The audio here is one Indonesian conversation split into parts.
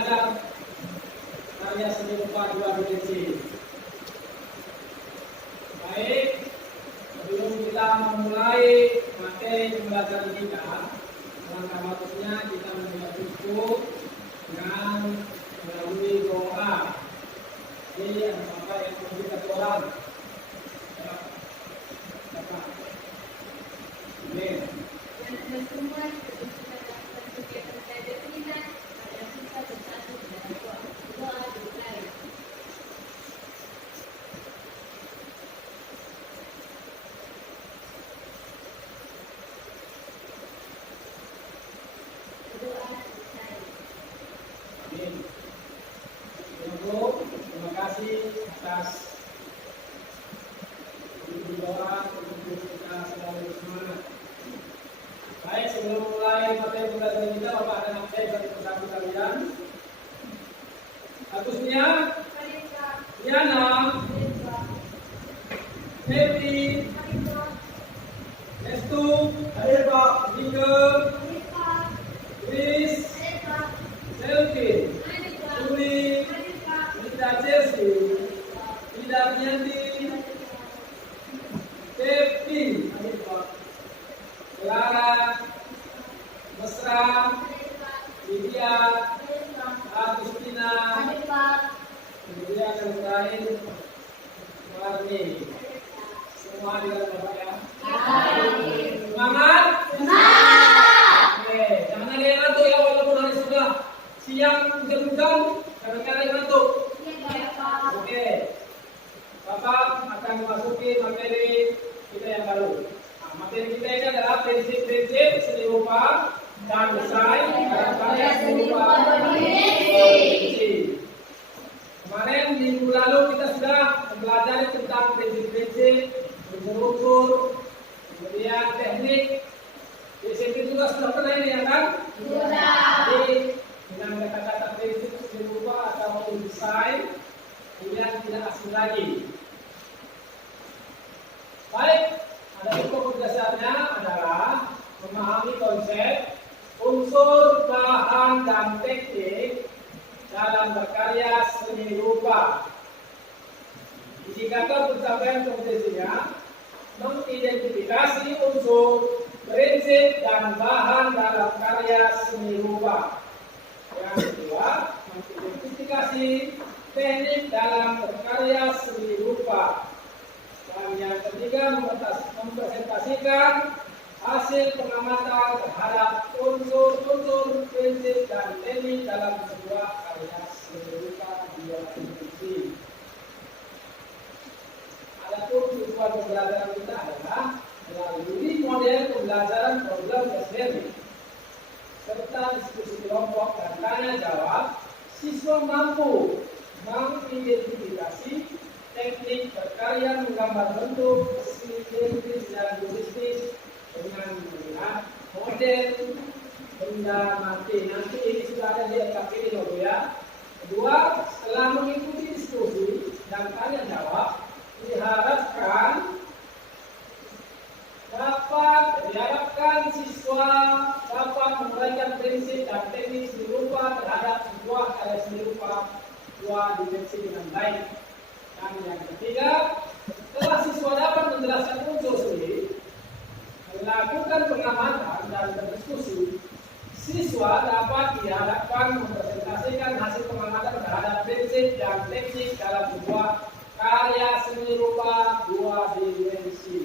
belajar karya seni rupa 2 dimensi. Baik, sebelum kita memulai materi pembelajaran kita, langkah bagusnya kita membuat cukup dengan melalui doa. Jadi ada bapak yang membuka orang. Bapak. Amin. Dan semua kegiatan belajar kita pada kita bersatu dengan doa dimulai. Amin. Terima kasih atas doa untuk kita selalu bersemangat. Baik, sebelum mulai materi pembelajaran kita, Bapak ada update dari persatu kalian. Agustia, Diana, Happy, Estu, hadir Pak, Nika, Chris, Selfie, Juli, Rita Chelsea, Ida Bianti, Happy, hadir Pak, Clara, Mesra, Lydia, Agustina, kemudian yang terakhir Warni. Semua di dalam Bapak ya. Semangat? Oke, jangan ada yang ngantuk ya walaupun hari sudah siang hujan-hujan, kadang-kadang ngantuk. Oke, Bapak akan memasuki materi kita yang baru. Materi kita ini adalah prinsip-prinsip seni rupa dan desain dalam karya seni rupa 2 dimensi. Kemarin minggu lalu kita sudah mempelajari tentang prinsip-prinsip, unsur-unsur, kemudian teknik. Di SMP juga sudah pernah ini ya kan? Jadi dengan kata-kata prinsip seni rupa atau desain, kemudian tidak asing lagi. Baik. Ada pokok dasarnya adalah memahami konsep, unsur, bahan, dan teknik dalam berkarya seni rupa. Indikator pencapaian kompetensinya mengidentifikasi unsur, prinsip, dan bahan dalam karya seni rupa. Yang kedua, mengidentifikasi teknik dalam berkarya seni rupa. Dan yang ketiga, mempresentasikan hasil pengamatan terhadap unsur-unsur, prinsip, dan teknik dalam sebuah karya seni rupa 2 dimensi. Adapun tujuan pembelajaran kita adalah melalui model pembelajaran program learning serta diskusi kelompok dan tanya jawab, siswa mampu mengidentifikasi teknik berkarya menggambar bentuk, simetris dan geometris dengan melihat model benda mati. Nanti ini sudah ada di LKP logo ya. Kedua, setelah mengikuti diskusi dan tanya jawab, diharapkan siswa dapat menguraikan prinsip dan teknik seni rupa terhadap sebuah karya seni rupa 2 dimensi dengan baik. Dan yang ketiga, setelah siswa dapat menjelaskan unsur sendiri, melakukan pengamatan dan berdiskusi, siswa dapat diharapkan mempresentasikan hasil pengamatan terhadap prinsip dan teknik dalam sebuah karya seni rupa 2 dimensi.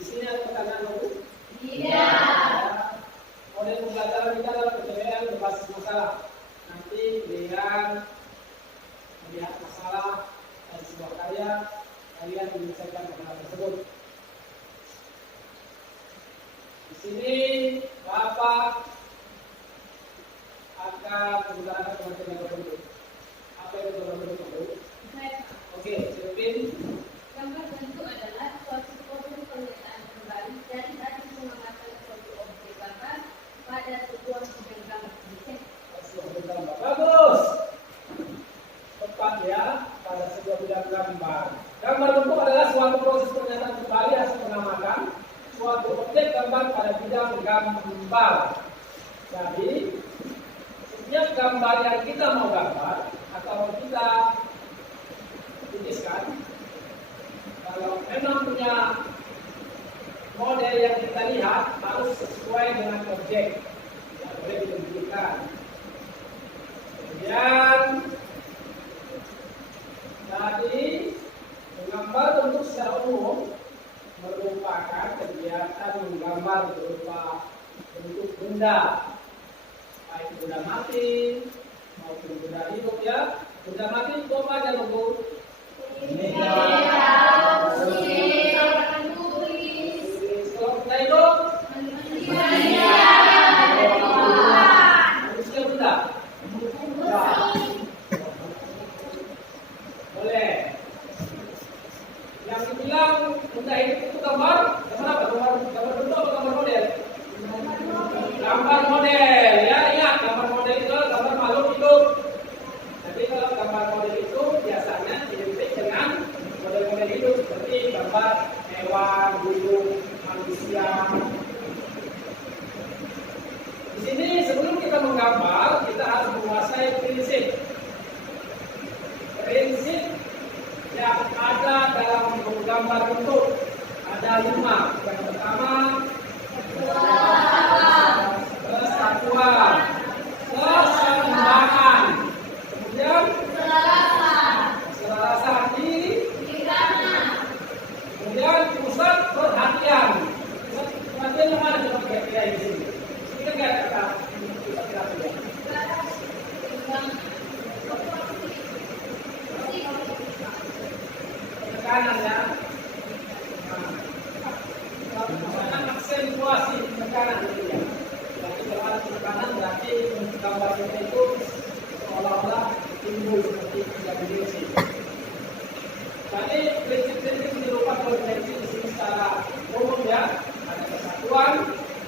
Di sini ada pertanyaan Bu? Iya. Model pembelajaran kita dalam PTBL berbasis masalah. Nanti dengan melihat masalah dan sebuah karya, kalian menyelesaikan masalah tersebut. Di sini Bapak akan menggunakan materi berbentuk. Apa itu berbentuk Bu? Oke, siapin. Gambar bentuk adalah suatu proses penyataan kembali dari hasil pengamatan suatu objek gambar pada sebuah bidang gambar. Bagus. Tepat ya, pada sebuah bidang gambar. Gambar bentuk adalah suatu proses pernyataan kembali hasil pengamatan suatu objek gambar pada bidang gambar. Jadi, setiap gambar yang kita mau gambar atau kita tuliskan, kalau memang punya model yang kita lihat harus sesuai dengan objek yang boleh ditentukan. Kemudian tadi menggambar bentuk secara umum merupakan kegiatan menggambar berupa bentuk benda, baik benda mati maupun benda hidup ya. Benda mati itu apa aja Bu? Meja, kursi, kalau benda hidup manusia benda. Boleh. Yang dibilang benda hidup itu gambar apa? Gambar bentuk atau gambar model? Gambar model, ya ingat gambar model itu gambar makhluk hidup. Jadi kalau gambar model itu biasanya identik dengan model-model hidup seperti gambar hewan, burung, manusia. Di sini sebelum kita menggambar kita harus menguasai prinsip yang ada dalam menggambar bentuk. Ada 5. Yang pertama kesatuan, keseimbangan, kemudian keselarasan kemudian pusat perhatian. Pusat perhatian yang mana coba kira-kira di sini? Kita lihat kata pusat perhatian. Tekanan ya. Aksentuasi tekanan itu ya. Jadi kalau ada tekanan berarti gambar kita itu seolah-olah timbul seperti yang diisi. Jadi prinsip-prinsip menyerupai konvensi di sini secara umum ya. Ada kesatuan,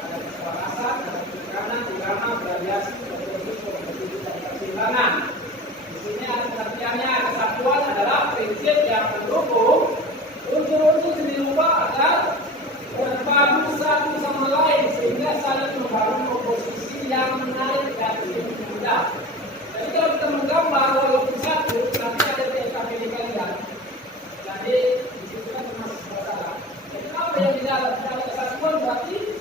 ada keselarasan, ada tekanan, irama, variasi, komposisi, dan keseimbangan. Di sini ada pengertiannya. Kesatuan adalah prinsip yang mendukung unsur-unsur seni rupa agar berpadu satu sama lain sehingga saling membangun komposisi yang menarik dan indah. Jadi kalau kita menggambar walaupun satu, nanti ada TKP kalian. Jadi di situ kan termasuk masalah. Jadi apa yang tidak ada kesatuan berarti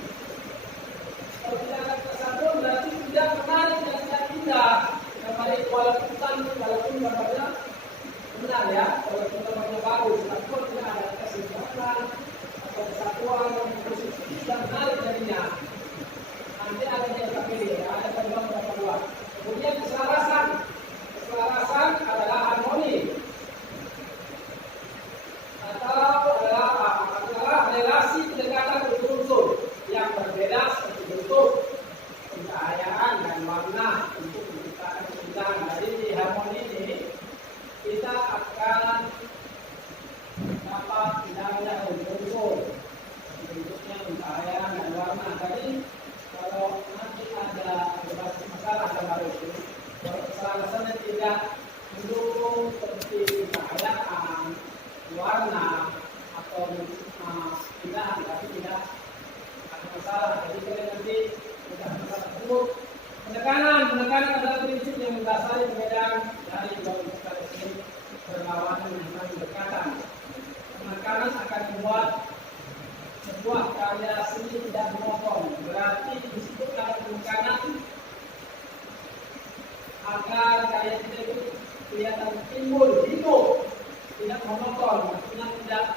kalau tidak ada kesatuan berarti tidak menarik dan tidak indah. Walaupun gambarnya benar ya, walaupun gambarnya bagus, tapi kalau tidak ada kesimpulan atau kesatuan yang posisi tidak menarik jadinya. Nanti ada TKP, ada tambang berapa dua. Kemudian keselarasan adalah harmoni atau adalah relasi kedekatan unsur-unsur yang berbeda seperti bentuk, pencahayaan dan warna untuk menciptakan keindahan. Jadi di harmoni ini kita akan dapat indahnya unsur, bentuknya, pencahayaan dan warna. Jadi kalau nanti ada berbagai masalah gambar itu, kalau kesalahannya tidak mendukung seperti pencahayaan, warna atau keindahan, tapi tidak ada masalah. Jadi kalian nanti tidak masalah tersebut. Penekanan adalah prinsip yang mendasari perbedaan dari dua bentuk ini berlawanan dengan pendekatan. Penekanan akan membuat sebuah karya seni tidak monoton. Berarti di situ ada penekanan agar karya kita itu kelihatan timbul, hidup, tidak monoton, maksudnya tidak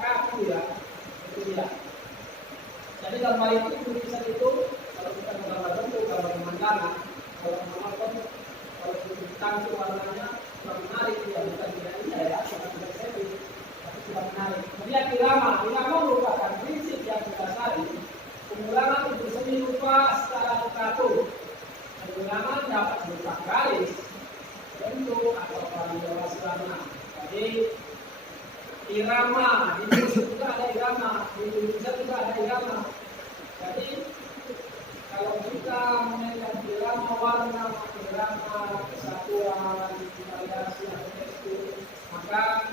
kaku ya, itu tidak. Jadi gambar itu tulisan itu kalau kita menggambar bentuk, gambar pemandangan, kalau monoton, kalau tulisan itu warnanya kurang menarik, ya bukan tidak indah ya, bukan tidak seksi, tapi tidak menarik. Kemudian irama merupakan prinsip yang mendasari pengulangan untuk seni rupa secara teratur. Pengulangan dapat berupa garis, bentuk atau variasi warna. Jadi irama, di musik juga ada irama, di Indonesia juga ada irama. Jadi kalau kita memainkan irama warna, irama kesatuan, variasi atau tekstur, maka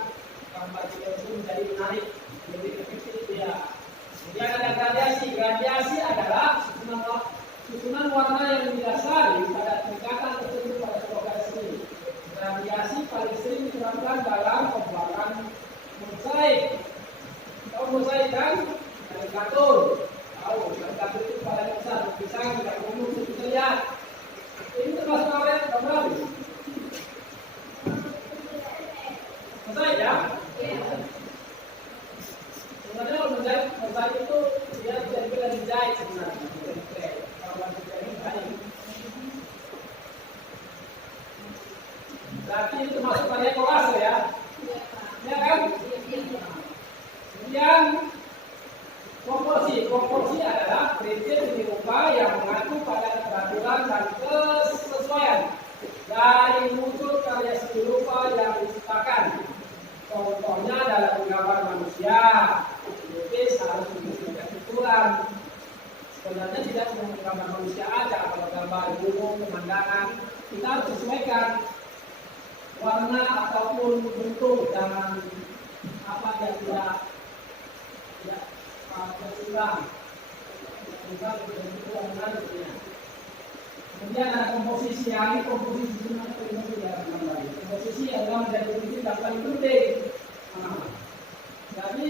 gambar kita itu menjadi menarik, lebih efektif ya. Kemudian ada gradiasi adalah susunan warna yang didasari pada tingkatan Berarti itu termasuk karya kolase ya. Iya, Pak. Ya kan? Iya, Pak. Kemudian proporsi adalah prinsip seni rupa yang mengacu pada keteraturan dan kesesuaian dari unsur karya seni rupa yang diciptakan. Contohnya dalam menggambar manusia, pelukis harus memiliki keturunan. Sebenarnya tidak cuma menggambar manusia aja, kalau gambar gunung, pemandangan, kita harus sesuaikan warna ataupun bentuk dan apa yang tidak berkurang. Kemudian ada komposisi, ini komposisi sebenarnya komposisi adalah menjadi prinsip yang paling penting. Jadi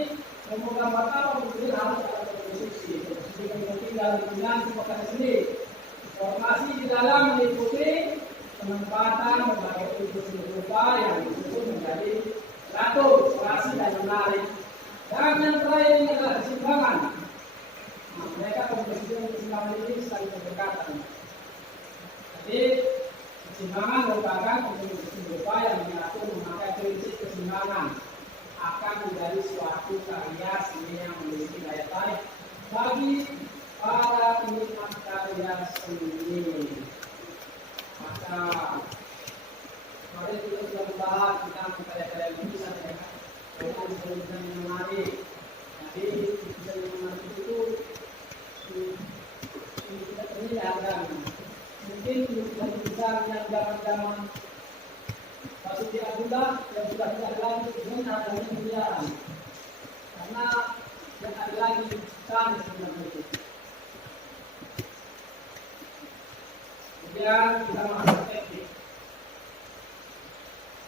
menggambar apa mungkin harus ada komposisi yang penting dalam penggunaan sebuah seni. Formasi di dalam meliputi penempatan berbagai unsur seni rupa yang disusun menjadi teratur, serasi dan menarik. Dan yang terakhir ini adalah keseimbangan. Mereka komposisi dan keseimbangan ini saling berdekatan. Jadi keseimbangan merupakan komposisi seni rupa yang mengatur memakai prinsip keseimbangan akan menjadi suatu karya seni yang memiliki daya tarik bagi para penikmat karya seni. Maka mari kita sudah membahas tentang karya-karya lukisan ya. Dengan lukisan yang menarik. Jadi lukisan yang menarik itu kita perlihatkan. Mungkin lukisan yang zaman-zaman Basuki Abdullah yang sudah tidak lagi mungkin ada miliaran. Karena yang ada lagi kan sebenarnya itu. Kemudian kita masuk teknik.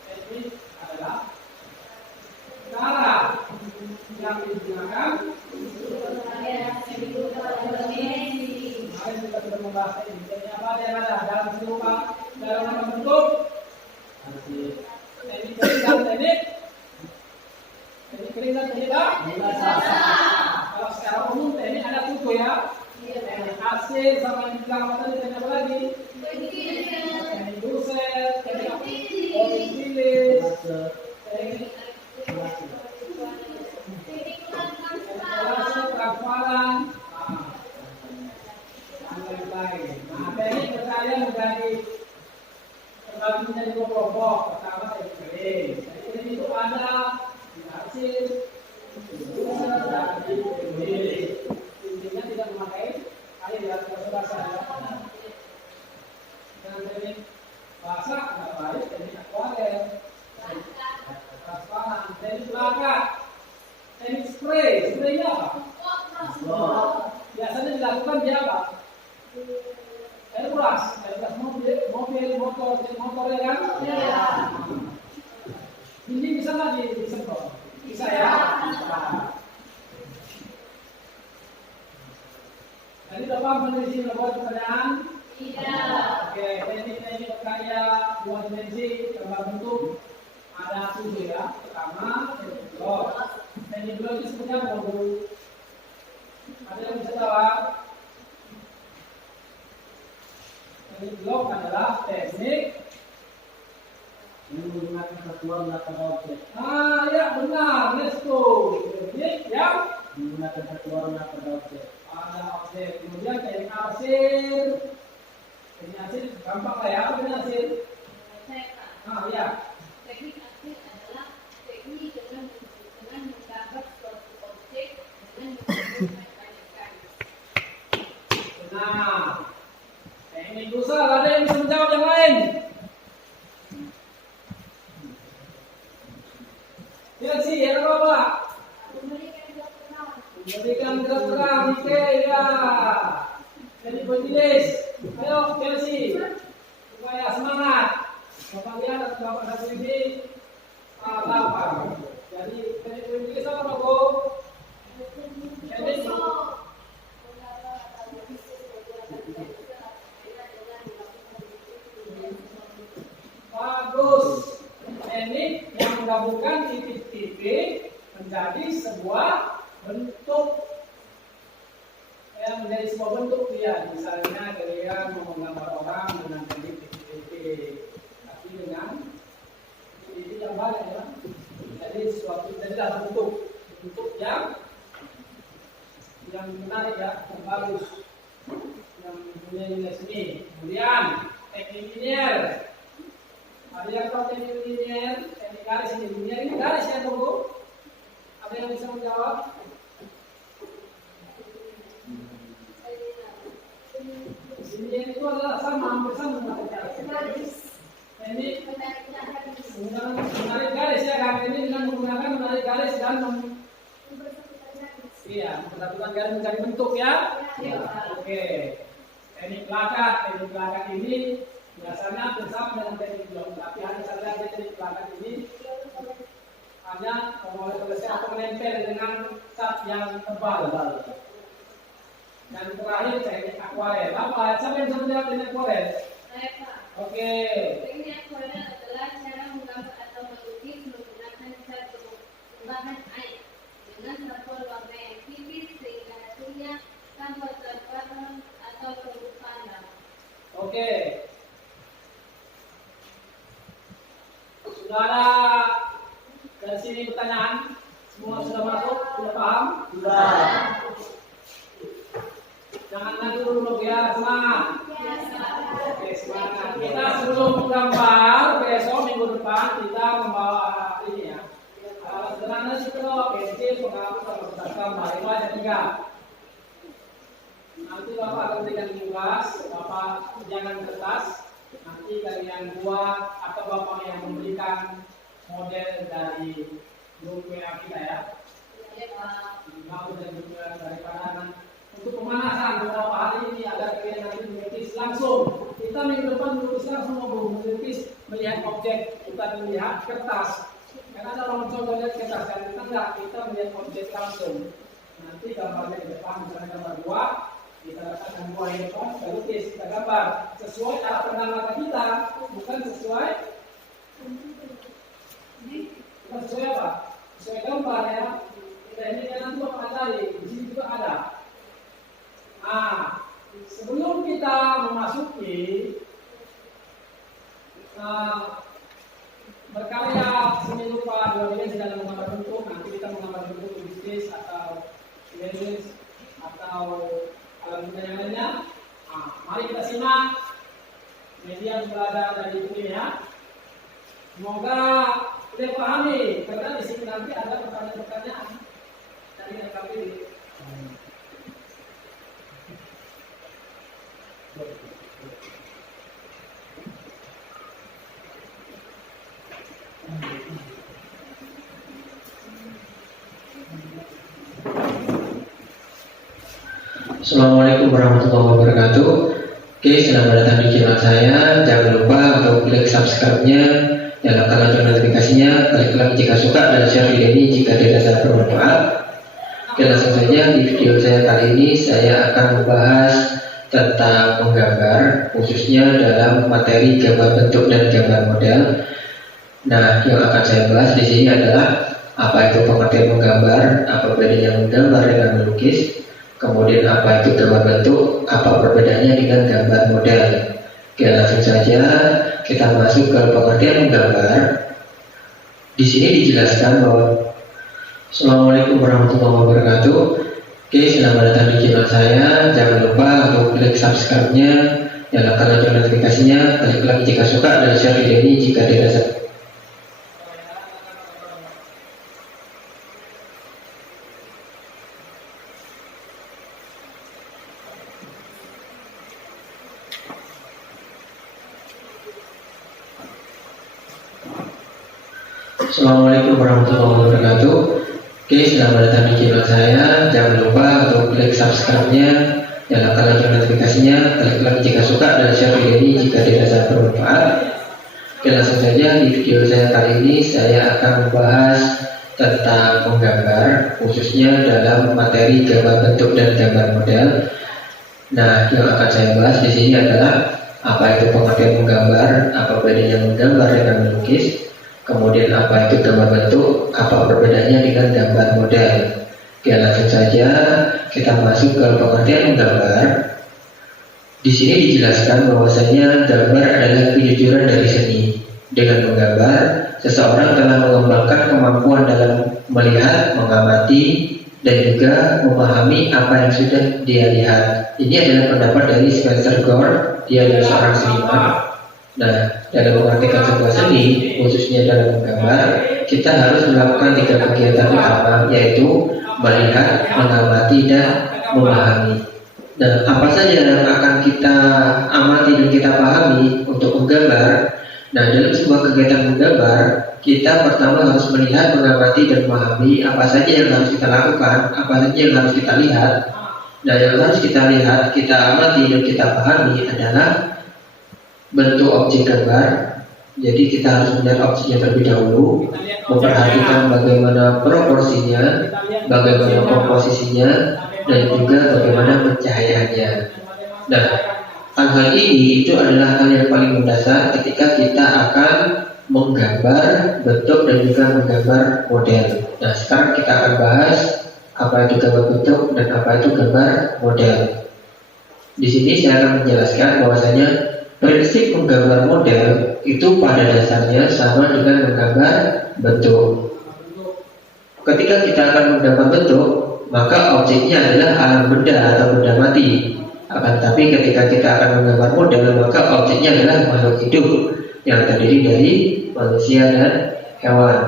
Teknik adalah cara yang digunakan. Kemarin kita sudah membahas teknik apa yang ada dalam seni rupa, dalam bentuk. Teknik kering dan teknik kalau secara umum teknik ada tujuh ya. Teknik asin sama yang bilang tadi teknik apa lagi? Teknik buset, teknik orisilis, teknik transparan, dan lain-lain. Nah, teknik berkarya menjadi terbagi menjadi dua kelompok. Pertama teknik kering. Teknik itu ada di asin, buset, dan di orisilis. Intinya tidak memakai air di atas basah ya. Dan teknik basah ada baik, teknik akuarel, transparan, teknik lakat, teknik spraynya apa? Biasanya dilakukan di apa? Airbrush mobil, motor ya kan? Iya. Ini bisa nggak disemprot? Bisa ya? Bisa. Jadi Bapak menulis di nomor pertanyaan? Tidak. Oke, teknik berkarya dua dimensi gambar bentuk ada 7 ya. Pertama, teknik blok. Teknik blok itu sebenarnya modul. Ada yang bisa jawab? Teknik blok adalah teknik yang menggunakan satuan pada objek. Ya benar, let's go. Teknik yang Menggunakan satuan pada objek. ada objek. Kemudian teknik arsir. Teknik arsir gampang lah ya. Apa teknik arsir? Ya. Teknik arsir adalah teknik dengan menggambar suatu objek dengan menggunakan banyak kali. Nah, teknik usaha ada yang bisa menjawab yang lain? Ya sih, ya apa? Memberikan gerak terang, oke ya. Jadi penulis, ayo Chelsea, supaya semangat. Bapak lihat atau bapak satu ini lapar. Jadi penulis apa Bapak? Jadi bagus. Teknik yang menggabungkan titik-titik menjadi sebuah bentuk menjadi sebuah bentuk dia. Misalnya kalian mau menggambar orang dengan teknik titik-titik, tapi dengan bagus, yang punya nilai seni. Kemudian teknik linear. Ada yang tahu teknik linear? Teknik garis ini linear ini garis ya tunggu. Ada yang bisa menjawab? Linear itu adalah sama, hampir sama dengan garis. Ini menarik garis ya kan? Ini dengan menggunakan menarik garis dan mempersatukan garis mencari bentuk ya. Oke. Teknik pelakat ini biasanya bersama dengan teknik blok, tapi hanya saja teknik pelakat ini hanya memoleskan atau menempel dengan cat yang tebal. Dan terakhir teknik akuarel. Apa? Siapa yang bisa menjawab teknik akuarel? Oke. Teknik akuarel adalah cara menggambar atau melukis menggunakan cat berbahan air dengan sampul warna yang tipis sehingga hasilnya tanpa terbatas atau permukaan dalam. Oke. Sudah ada dari sini pertanyaan? Semua sudah masuk? Sudah paham? Sudah. Jangan lagi dulu ya, semangat. Oke, semangat. Kita sebelum menggambar besok minggu depan kita membawa ini ya. Sederhana sih kalau pensil, penghapus, atau kertas gambar itu aja 3. Nanti Bapak akan berikan tugas, Bapak jangan kertas. Nanti kalian buat atau Bapak yang memberikan model dari grup WA kita ya. Mau dan juga dari pandangan untuk pemanasan beberapa hari ini agar kalian nanti melukis langsung. Kita minggu depan melukis langsung melukis melihat objek, bukan melihat kertas. Karena ada orang coba lihat kertas dan kita enggak, kita melihat objek langsung. Nanti gambarnya di depan, misalnya gambar buah, kita letakkan buah yang depan, kita lukis, kita gambar sesuai arah pandang mata kita, bukan sesuai apa? Sesuai gambar ya. Kita ini kan nanti Bapak cari, di sini juga ada. Sebelum kita memasuki berkarya seni rupa dua dimensi dalam menggambar bentuk, nanti kita menggambar bentuk bisnis atau bisnis atau alat yang lainnya. Mari kita simak media yang berada dari ini ya. Semoga kita pahami karena di sini nanti ada pertanyaan-pertanyaan dari LKPD. Assalamualaikum warahmatullahi wabarakatuh. Oke, selamat datang di channel saya. Jangan lupa untuk klik subscribe-nya, nyalakan lonceng notifikasinya, klik like jika suka, dan share video ini jika dirasa bermanfaat. Oke, langsung saja di video saya kali ini saya akan membahas tentang menggambar, khususnya dalam materi gambar bentuk dan gambar model. Nah, yang akan saya bahas di sini adalah apa itu pengertian menggambar, apa bedanya menggambar dengan melukis. Kemudian apa itu gambar bentuk, apa perbedaannya dengan gambar model. Oke, langsung saja kita masuk ke pengertian menggambar. Di sini dijelaskan bahwa Assalamualaikum warahmatullahi wabarakatuh. Oke, selamat datang di channel saya. Jangan lupa untuk klik subscribe-nya, nyalakan lonceng notifikasinya, klik like jika suka, dan share video ini jika dirasa. Assalamualaikum warahmatullahi wabarakatuh. Oke, selamat datang di channel saya. Jangan lupa untuk klik subscribe-nya, nyalakan lonceng notifikasinya, klik like jika suka, dan share video ini jika dirasa bermanfaat. Oke, langsung saja di video saya kali ini saya akan membahas tentang menggambar, khususnya dalam materi gambar bentuk dan gambar model. Nah, yang akan saya bahas di sini adalah apa itu pengertian menggambar, apa bedanya menggambar dengan melukis. Kemudian apa itu gambar bentuk, apa perbedaannya dengan gambar model. Oke, langsung saja kita masuk ke pengertian menggambar. Di sini dijelaskan bahwasanya gambar adalah kejujuran dari seni. Dengan menggambar, seseorang telah mengembangkan kemampuan dalam melihat, mengamati, dan juga memahami apa yang sudah dia lihat. Ini adalah pendapat dari Spencer Gore, dia adalah seorang seniman. Nah, dalam mengartikan sebuah seni, khususnya dalam menggambar, kita harus melakukan 3 kegiatan utama, yaitu melihat, mengamati, dan memahami. Nah, apa saja yang akan kita amati dan kita pahami untuk menggambar? Nah, dalam sebuah kegiatan menggambar, kita pertama harus melihat, mengamati, dan memahami apa saja yang harus kita lakukan, apa saja yang harus kita lihat. Nah, yang harus kita lihat, kita amati, dan kita pahami adalah bentuk objek gambar. Jadi kita harus melihat objeknya terlebih dahulu, memperhatikan bagaimana proporsinya, bagaimana komposisinya, dan juga bagaimana pencahayaannya. Nah, hal-hal ini itu adalah hal yang paling mendasar ketika kita akan menggambar bentuk dan juga menggambar model. Nah, sekarang kita akan bahas apa itu gambar bentuk dan apa itu gambar model. Di sini saya akan menjelaskan bahwasanya prinsip menggambar model itu pada dasarnya sama dengan menggambar bentuk. Ketika kita akan menggambar bentuk, maka objeknya adalah alam benda atau benda mati. Akan tetapi ketika kita akan menggambar model, maka objeknya adalah makhluk hidup yang terdiri dari manusia dan hewan.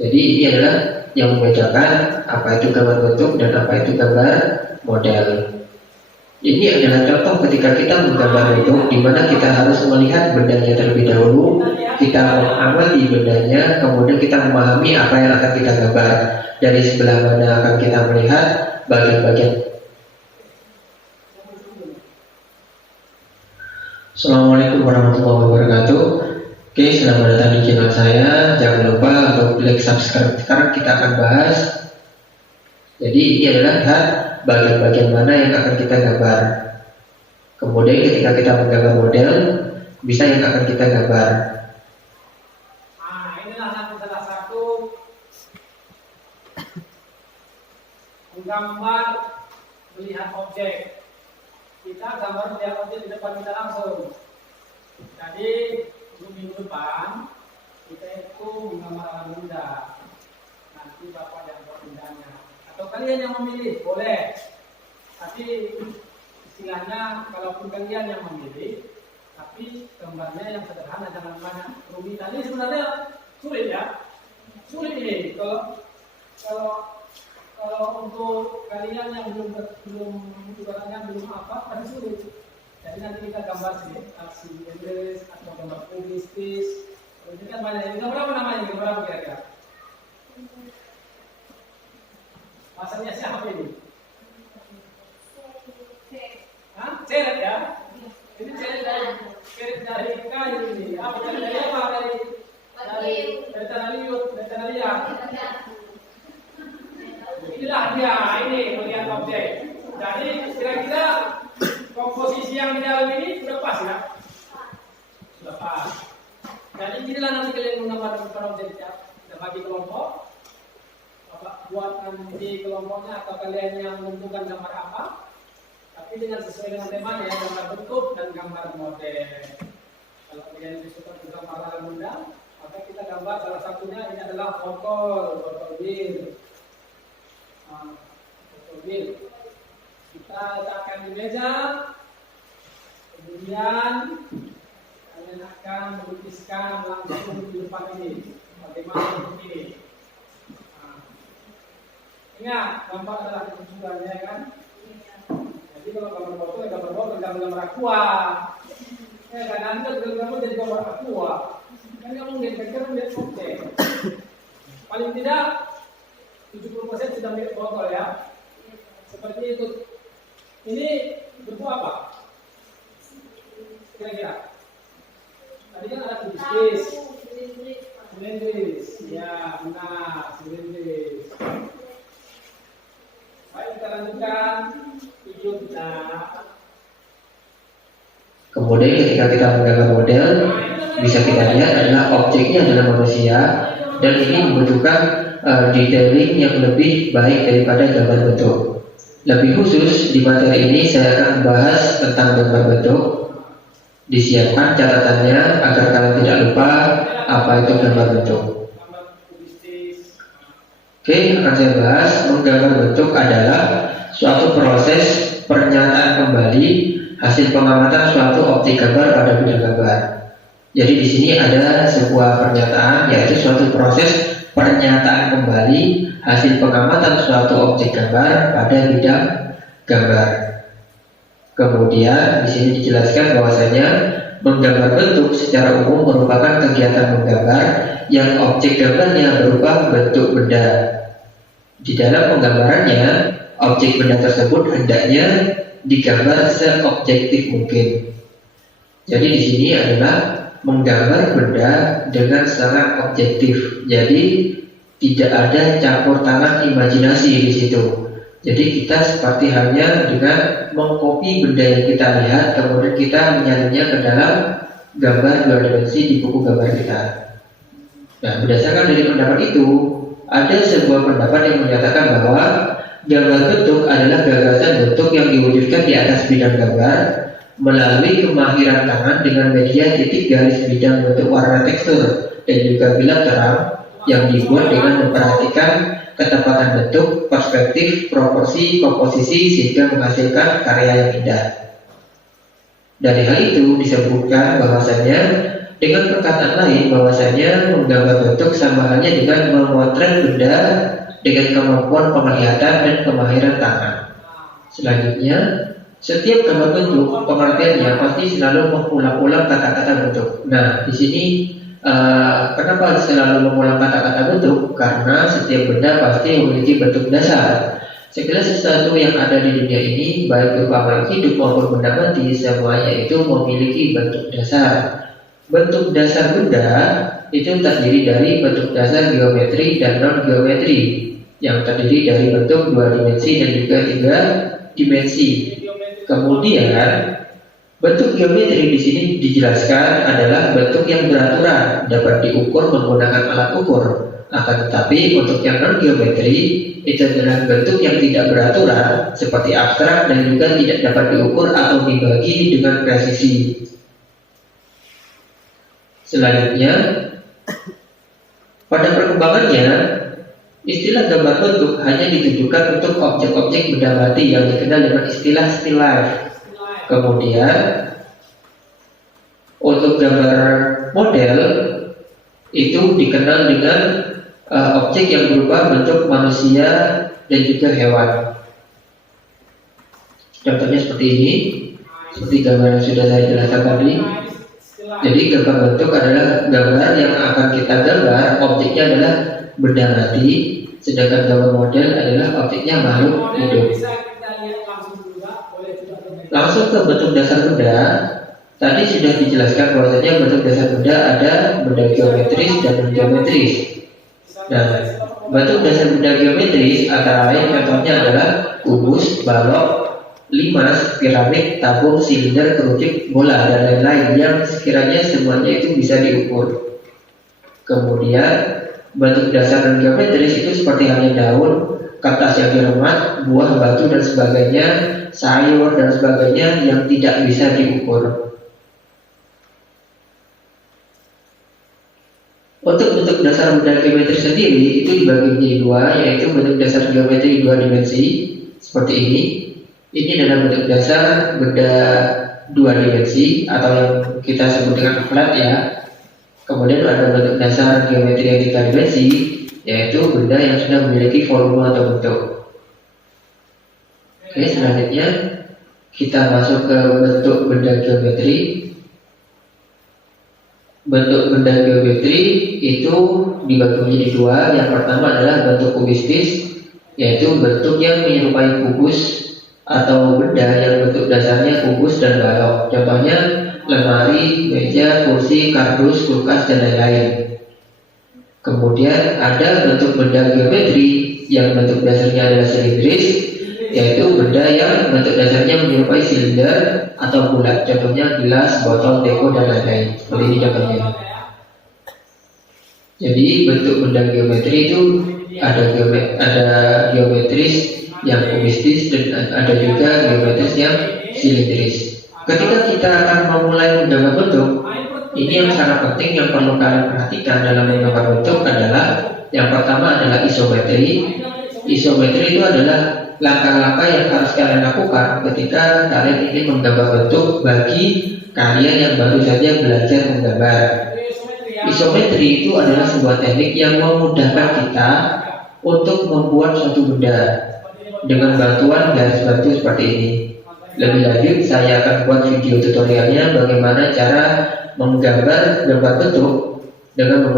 Jadi ini adalah yang membedakan apa itu gambar bentuk dan apa itu gambar model. Ini adalah contoh ketika kita menggambar bentuk, di mana kita harus melihat bendanya terlebih dahulu, kita mengamati bendanya, kemudian kita memahami apa yang akan kita gambar. Dari sebelah mana akan kita melihat bagian-bagian. Assalamualaikum warahmatullahi wabarakatuh. Oke, selamat datang di channel saya. Jangan lupa untuk like, subscribe. Sekarang kita akan bahas. Jadi ini adalah bagian-bagian mana yang akan kita gambar. Kemudian ketika kita menggambar model, bisa yang akan kita gambar. Nah, inilah nanti salah satu menggambar melihat objek. Kita gambar melihat objek di depan kita langsung. Jadi untuk minggu depan kita itu menggambar alam benda. Nanti bapak yang buat bendanya. Atau kalian yang memilih boleh. Tapi istilahnya kalaupun kalian yang memilih, tapi gambarnya yang sederhana, jangan banyak kerumitan. Ini sebenarnya sulit ya, sulit ini. Kalau untuk kalian yang belum apa, pasti sulit. Jadi nanti kita gambar sedikit aksi Inggris atau gambar kubistis. Ini kan banyak. Ini gambar apa namanya? Gambar apa kira-kira? Maksudnya siapa ini? Ceret ya? Ini ceret dari kayu ini. Apa ceret dari apa? Dari tanah liat, dari tanah liat. Inilah dia, ini melihat objek. Jadi kira-kira komposisi yang di dalam ini sudah pas ya? Sudah pas. Jadi inilah nanti kalian menggambar objek ya. Kita bagi kelompok. Buat nanti kelompoknya atau kalian yang menentukan gambar apa, tapi dengan sesuai dengan temanya, gambar bentuk dan gambar model. Kalau kalian lebih suka gambar alam benda, maka kita gambar salah satunya ini adalah botol bir. Botol bir. Kita letakkan di meja, kemudian kalian akan melukiskan langsung di depan ini, bagaimana bentuk ini. Ingat, gambar adalah ketujuannya kan? Jadi kalau gambar botol, gambar aqua. Kadang gambar jadi gambar aqua. Kan kamu lihat objek. Paling tidak 70% sudah lihat botol ya. Seperti itu. Ini bentuk apa? Kira-kira. Tadi kan ada kubistis. Silindris. Ya, benar, silindris. Baik, kita lanjutkan video kita. Kemudian ketika kita menggambar model, bisa kita lihat adalah objeknya adalah manusia, dan ini membutuhkan detailing yang lebih baik daripada gambar bentuk. Lebih khusus di materi ini saya akan membahas tentang gambar bentuk. Disiapkan catatannya agar kalian tidak lupa apa itu gambar bentuk. Oke, akan saya bahas. Menggambar bentuk adalah suatu proses pernyataan kembali hasil pengamatan suatu objek gambar pada bidang gambar. Jadi di sini ada sebuah pernyataan, yaitu suatu proses pernyataan kembali hasil pengamatan suatu objek gambar pada bidang gambar. Kemudian di sini dijelaskan bahwasanya menggambar bentuk secara umum merupakan kegiatan menggambar yang objek gambarnya berupa bentuk benda. Di dalam penggambarannya, objek benda tersebut hendaknya digambar seobjektif mungkin. Jadi di sini adalah menggambar benda dengan sangat objektif. Jadi tidak ada campur tangan imajinasi di situ. Jadi kita seperti hanya dengan mengcopy benda yang kita lihat, kemudian kita menyalinnya ke dalam gambar dua dimensi di buku gambar kita. Nah, berdasarkan dari pendapat itu, ada sebuah pendapat yang menyatakan bahwa gambar bentuk adalah gagasan bentuk yang diwujudkan di atas bidang gambar melalui kemahiran tangan dengan media titik garis bidang bentuk warna tekstur dan juga bilang terang yang dibuat dengan memperhatikan ketepatan bentuk, perspektif, proporsi, komposisi sehingga menghasilkan karya yang indah. Dari hal itu disebutkan bahwasanya dengan perkataan lain bahwasanya menggambar bentuk sama halnya dengan memotret benda dengan kemampuan penglihatan dan kemahiran tangan. Selanjutnya, setiap gambar bentuk pengertiannya pasti selalu mengulang-ulang kata-kata bentuk. Nah, di sini kenapa selalu mengulang kata-kata bentuk? Karena setiap benda pasti memiliki bentuk dasar. Segala sesuatu yang ada di dunia ini, baik berupa makhluk hidup maupun benda mati, semuanya itu memiliki bentuk dasar. Bentuk dasar benda itu terdiri dari bentuk dasar geometri dan non geometri, yang terdiri dari bentuk dua dimensi dan juga tiga dimensi. Kemudian bentuk geometri di sini dijelaskan adalah bentuk yang beraturan, dapat diukur menggunakan alat ukur. Akan tetapi untuk yang non geometri itu adalah bentuk yang tidak beraturan, seperti abstrak dan juga tidak dapat diukur atau dibagi dengan presisi. Selanjutnya, pada perkembangannya, istilah gambar bentuk hanya ditujukan untuk objek-objek benda mati yang dikenal dengan istilah still life. Kemudian, untuk gambar model itu dikenal dengan objek yang berupa bentuk manusia dan juga hewan. Contohnya seperti ini, seperti gambar yang sudah saya jelaskan tadi. Jadi gambar bentuk adalah gambar yang akan kita gambar, objeknya adalah benda mati, sedangkan gambar model adalah objeknya makhluk hidup. Langsung ke bentuk dasar benda. Tadi sudah dijelaskan bahwasanya bentuk dasar benda ada benda geometris dan non geometris. Nah, bentuk dasar benda geometris antara lain contohnya adalah kubus, balok, limas, piramid, tabung, silinder, kerucut, bola, dan lain-lain yang sekiranya semuanya itu bisa diukur. Kemudian bentuk dasar non geometris itu seperti halnya daun, kertas yang diremat, buah, batu, dan sebagainya, sayur, dan sebagainya yang tidak bisa diukur. Untuk bentuk dasar benda geometri sendiri itu dibagi menjadi dua, yaitu bentuk dasar geometri dua dimensi seperti ini. Ini adalah bentuk dasar benda dua dimensi atau yang kita sebut dengan flat ya. Kemudian ada bentuk dasar geometri yang tiga dimensi, yaitu benda yang sudah memiliki volume atau bentuk. Oke, selanjutnya kita masuk ke bentuk benda geometri. Bentuk benda geometri itu dibagi menjadi dua. Yang pertama adalah bentuk kubistis, yaitu bentuk yang menyerupai kubus atau benda yang bentuk dasarnya kubus dan balok. Contohnya lemari, meja, kursi, kardus, kulkas, dan lain-lain. Kemudian ada bentuk benda geometri yang bentuk dasarnya adalah silindris, yaitu benda yang bentuk dasarnya menyerupai silinder atau bulat. Contohnya gelas, botol, teko, dan lain-lain. Seperti ini contohnya. Jadi bentuk benda geometri itu ada geometris yang kubistis dan ada juga geometris yang silindris. Ketika kita akan memulai menggambar bentuk, Ini yang sangat penting yang perlu kalian perhatikan dalam menggambar bentuk adalah yang pertama adalah isometri. Isometri itu adalah langkah-langkah yang harus kalian lakukan ketika kalian ingin menggambar bentuk bagi kalian yang baru saja belajar menggambar. Isometri itu adalah sebuah teknik yang memudahkan kita untuk membuat suatu benda dengan bantuan garis bantu seperti ini. Lebih lanjut, saya akan buat video tutorialnya bagaimana cara menggambar gambar bentuk dengan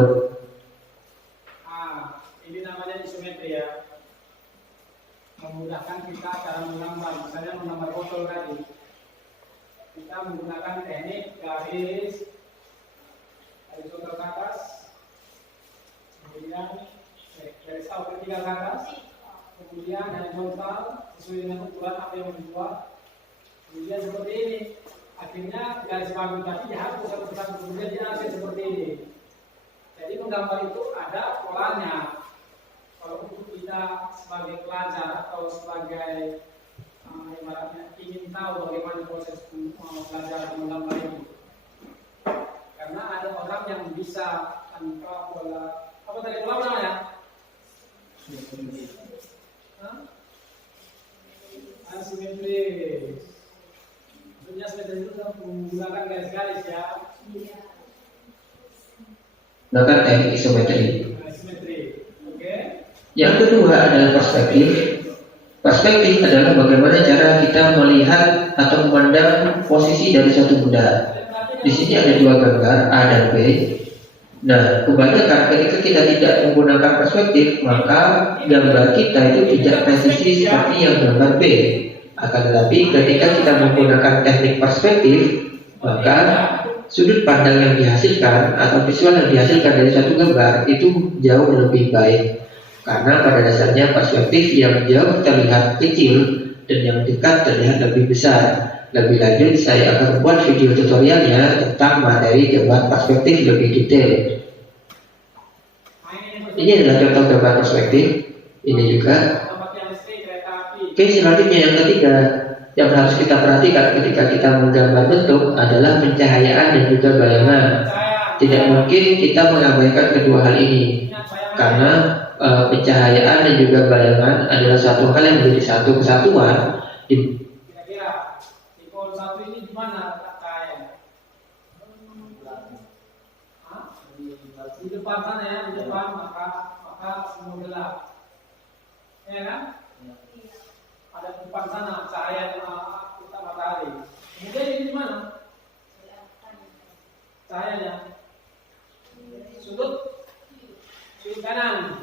ini namanya isometri ya. Memudahkan kita cara menggambar, misalnya menggambar botol tadi. Kita menggunakan teknik garis horizontal ke atas, kemudian garis vertikal ke atas, kemudian horizontal sesuai dengan ukuran apa yang dibuat. Kemudian seperti ini. Akhirnya garis bagus tadi dihapus satu-satu, kemudian dihasil seperti ini. Jadi menggambar itu ada polanya. Kalau untuk kita sebagai pelajar atau sebagai ibaratnya ingin tahu bagaimana proses belajar menggambar ini. Karena ada orang yang bisa tanpa pola apa tadi pola namanya? Asimetris. Maksudnya asimetris itu menggunakan garis-garis ya. menggunakan teknik isometri. Asimetri. Oke. Yang kedua adalah perspektif. Perspektif adalah bagaimana cara kita melihat atau memandang posisi dari suatu benda. Di sini ada dua gambar A dan B. Nah, kebanyakan ketika kita tidak menggunakan perspektif, maka gambar kita itu tidak presisi seperti yang gambar B. Akan tetapi ketika kita menggunakan teknik perspektif, maka sudut pandang yang dihasilkan atau visual yang dihasilkan dari suatu gambar itu jauh lebih baik. Karena pada dasarnya perspektif yang jauh terlihat kecil dan yang dekat terlihat lebih besar. Lebih lanjut, saya akan membuat video tutorialnya tentang materi gambar perspektif lebih detail. Ini adalah contoh gambar perspektif. Ini juga. Oke, selanjutnya yang ketiga yang harus kita perhatikan ketika kita menggambar bentuk adalah pencahayaan dan juga bayangan. Tidak mungkin kita mengabaikan kedua hal ini, karena pencahayaan dan juga bayangan adalah satu hal yang menjadi satu kesatuan. Kira-kira di kolom satu ini di mana letak cahaya? Di depan sana ya, di depan maka semua gelap. Ya kan? Ada di depan sana cahaya kita matahari. Kemudian ini di mana? Cahayanya sudut kanan.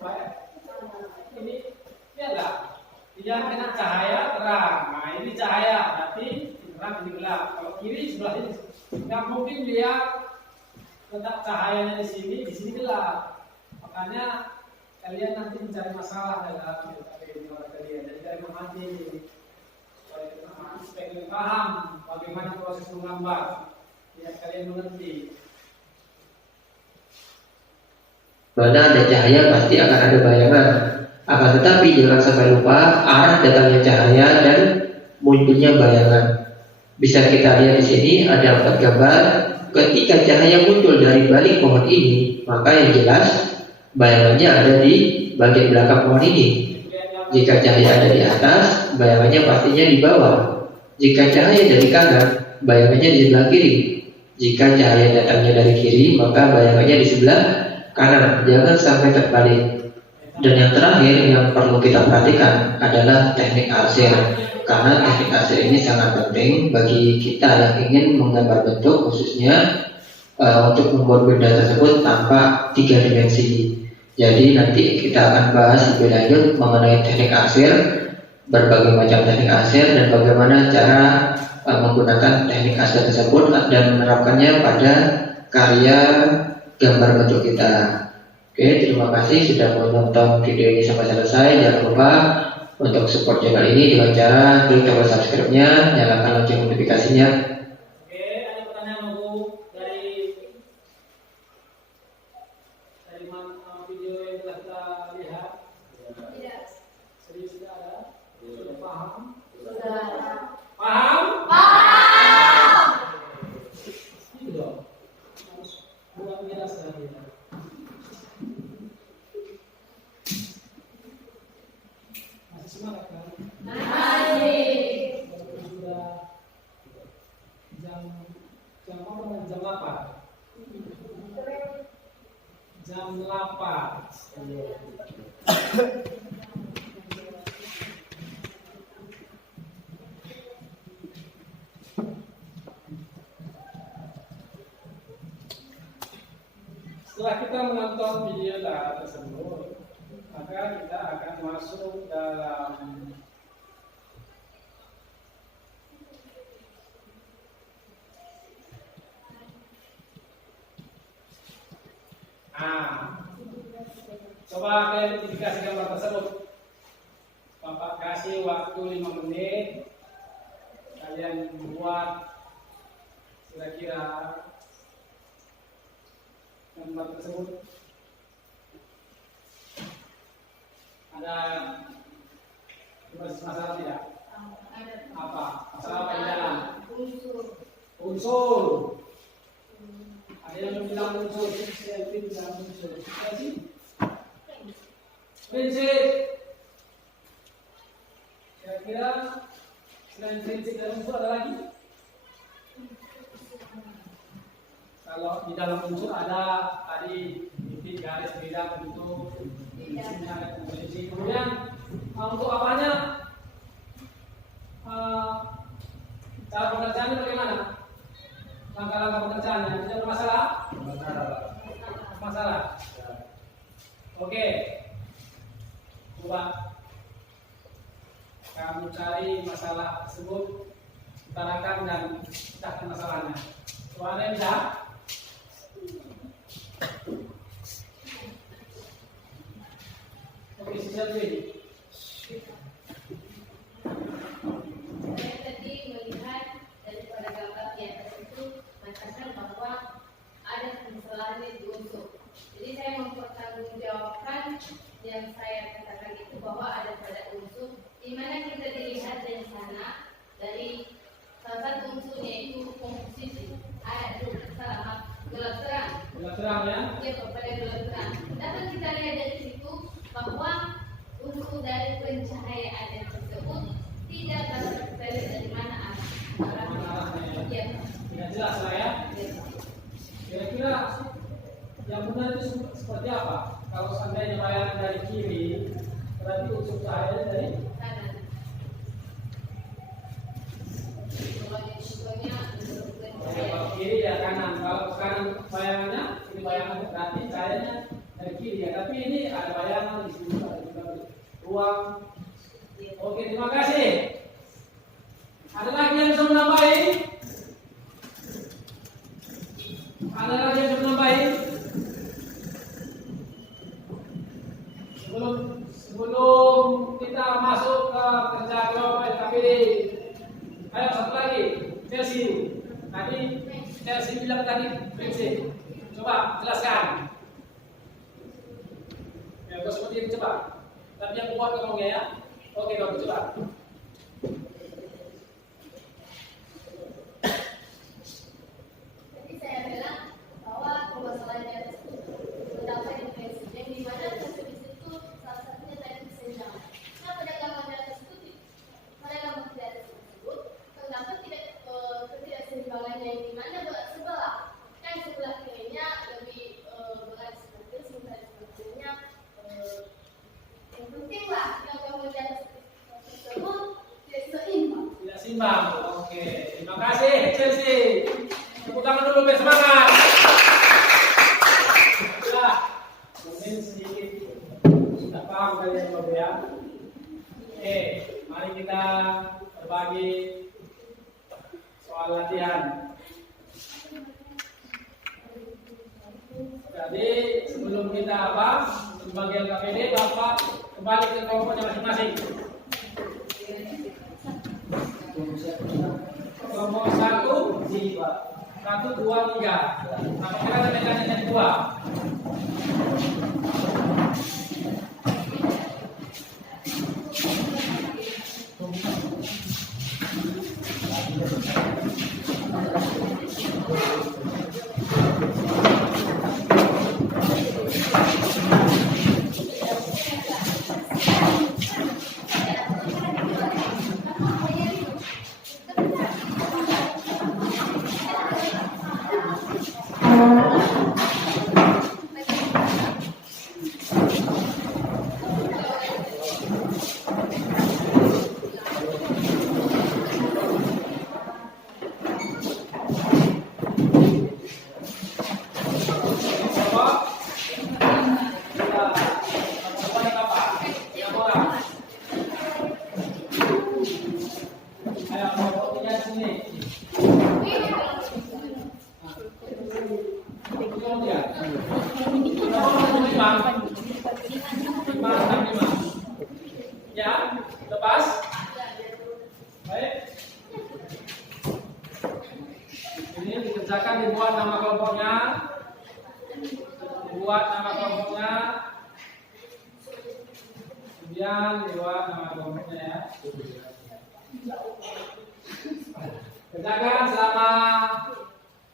Baik. Ini ya enggak? Dia kena cahaya terang. Nah, ini cahaya berarti terang ini gelap. Kalau kiri sebelah ini nggak mungkin dia letak cahayanya di sini gelap. Makanya kalian nanti mencari masalah dalam kalian. Jadi kalian mengerti ini supaya kalian paham bagaimana proses menggambar. Ya kalian mengerti. Mana ada cahaya pasti akan ada bayangan. Akan tetapi jangan sampai lupa arah datangnya cahaya dan munculnya bayangan. Bisa kita lihat di sini ada 4 gambar. Ketika cahaya muncul dari balik pohon ini, maka yang jelas bayangannya ada di bagian belakang pohon ini. Jika cahaya ada di atas, bayangannya pastinya di bawah. Jika cahaya dari kanan, bayangannya di sebelah kiri. Jika cahaya datangnya dari kiri, maka bayangannya di sebelah kanan. Jangan sampai terbalik. Dan yang terakhir yang perlu kita perhatikan adalah teknik arsir. Karena teknik arsir ini sangat penting bagi kita yang ingin menggambar bentuk, khususnya untuk membuat benda tersebut tanpa 3 dimensi. Jadi nanti kita akan bahas lebih lanjut mengenai teknik arsir, berbagai macam teknik arsir dan bagaimana cara menggunakan teknik arsir tersebut dan menerapkannya pada karya gambar bentuk kita. Oke, terima kasih sudah menonton video ini sampai selesai. Jangan lupa untuk support channel ini dengan cara klik tombol subscribe-nya, nyalakan lonceng notifikasinya. Oke, ada pertanyaan Bu dari mana video yang telah kita lihat? Tidak. Serius tidak ada? Sudah paham? Sudah. Paham? Paham. Gitu dong. saya. Masih semangat kan? Masih. Sudah jam apa? Jam 8. Jam 8. Setelah kita menonton video tersebut, maka kita akan masuk dalam coba kalian identifikasi gambar tersebut. Bapak kasih waktu 5 menit. Kalian buat kira-kira gambar tersebut. Ada masalah tidak? Apa? Masalah apa di dalam? Unsur. Ada yang bilang unsur, saya bilang unsur. Prinsip. Kira-kira selain prinsip dan unsur ada lagi? Kalau di dalam unsur ada tadi titik, garis, bidang, bentuk, ada komposisi. Kemudian untuk apanya? Cara pengerjaannya bagaimana? Langkah-langkah pengerjaannya tidak bermasalah? Masalah. Oke. Coba kamu cari masalah tersebut, utarakan dan pecahkan masalahnya. Soalnya bisa. Oke, siap ini. Saya tadi melihat daripada gambar di atas itu mengatakan bahwa ada kesalahan di unsur. Jadi saya mempertanggungjawabkan yang saya katakan itu bahwa ada pada unsur di mana kita dilihat dari sana dari salah satu unsurnya itu komposisi. Ada itu salah gelap terang. Gelap terang ya? Iya, kepada gelap terang. Dapat kita lihat dari situ bahwa unsur dari pencahayaan tersebut tidak dapat kita lihat dari mana arahnya. Iya. Tidak jelas lah ya. Kira-kira yang benar itu seperti apa? Kalau seandainya bayangan dari kiri, berarti unsur cahaya dari Kanan. kalau kiri ya kanan. Kalau kanan bayangannya, ini bayangan berarti cahayanya dari kiri ya. Tapi ini ada bayangan di sini, ada juga ruang. Oke, terima kasih. Ada lagi yang bisa menambahin? Ada lagi yang bisa menambahin? Sebelum kita masuk ke kerja kelompok KPD, ayo satu lagi, Chelsea. Tadi Chelsea bilang tadi prinsip. Coba jelaskan. Ya, kau seperti ini coba. Tapi yang kuat ngomongnya ya. Oke, kau coba. Jadi saya bilang bahwa permasalahannya itu terdapat di prinsip yang dimana prinsip itu salah satunya tadi kesenjangan. Nah, pada gambar di atas tersebut terdapat ketidakseimbangan yang dimana sebelah kan sebelah kirinya lebih berat seperti sebelah sebelahnya yang penting lah yang gambar di atas tersebut tidak seimbang. Tidak seimbang. Oke, terima kasih Chelsea. Tepuk tangan dulu biar semangat. Ya, mungkin sedikit sudah paham kalian Bapak ya. Oke, mari kita berbagi soal latihan. Jadi sebelum kita pembagian KPD, Bapak kembali ke kelompoknya masing-masing. Kelompok 1, 1, 2, 3. Apa kira tekannya yang 2. ya? Nomor 5. 565. Ya, lepas. Baik. Ini dikerjakan, dibuat nama kelompoknya. Buat nama kelompoknya. Kemudian buat nama kelompoknya ya. Kerjakan selama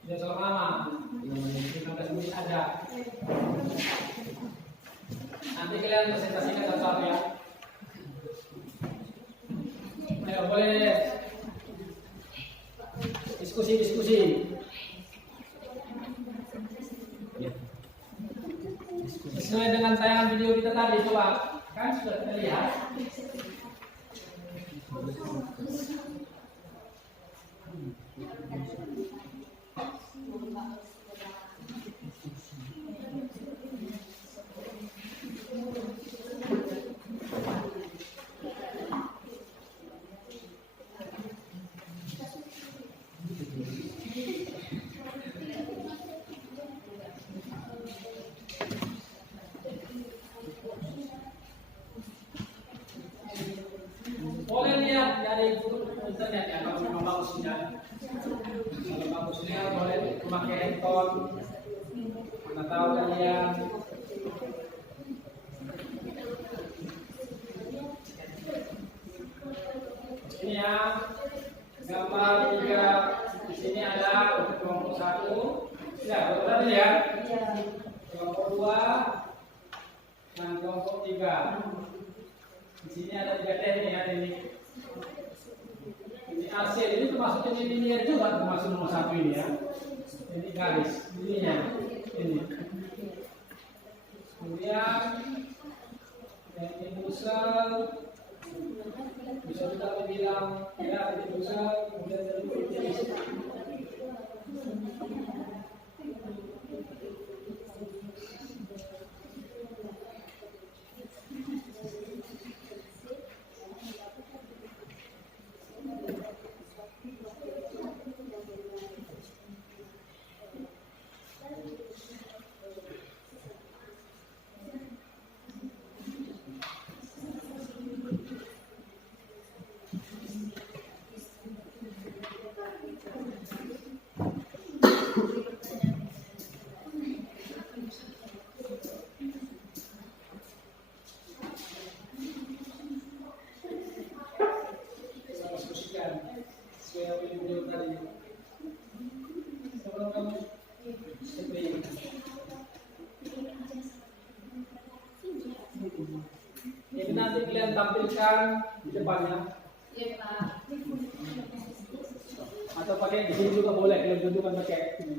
ya selama lama 15 menit aja. Nanti kalian presentasikan satu-satu ya. Ayo boleh diskusi. Sesuai dengan tayangan video kita tadi, coba kan sudah kita lihat. Boleh lihat dari internet ya, kalau memang bagusnya. Kalau bagusnya boleh memakai handphone. Mana tahu kalian. Ini ya, gambar 3. Di sini ada untuk kelompok 1. Ya, betul ya. Kelompok 2 dan kelompok 3. Di sini ada 3 teknik ya, ini. Ini AC, ini termasuk ini linear juga, termasuk nomor 1 ini ya. Ini garis, ininya, ini. Kemudian yang ini pusat, bisa juga dibilang ya ini pusat, kemudian dari titik. Ini nanti kalian tampilkan di depannya. Iya, Pak. Atau pakai di sini juga boleh, kalian tunjukkan pakai ini.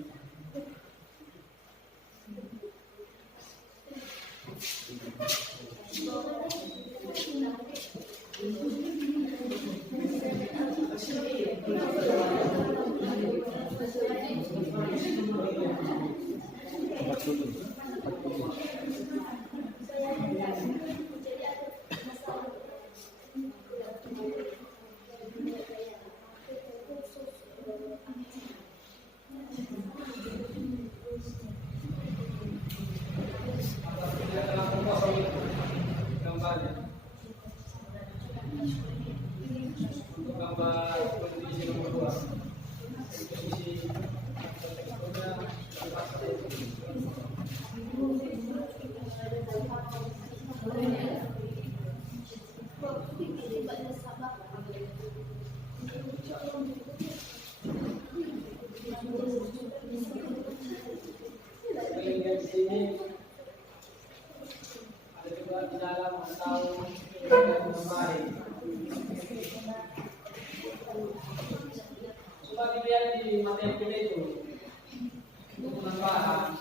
Coba dilihat di materi kita itu untuk penambahan.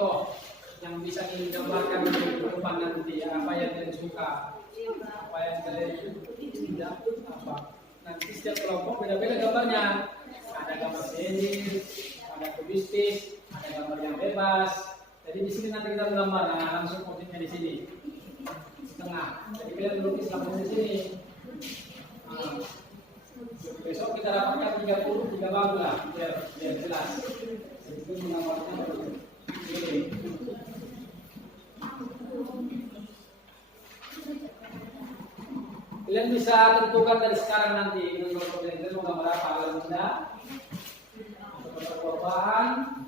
contoh yang bisa digambarkan di depan nanti ya, apa yang kalian suka, apa yang kalian tidak apa. Nanti setiap kelompok beda-beda gambarnya. Ada gambar sendiri, ada kubistis, ada gambar yang bebas. Jadi di sini nanti kita menggambar, nah, langsung motifnya di sini, di tengah. Jadi kalian melukis langsung di sini. Nah, besok kita dapatkan 33 bambu lah, biar jelas. Itu menggambarnya ini. Kalian bisa tentukan dari sekarang nanti dengan kalian mau gambar apa, kalau tidak atau perubahan.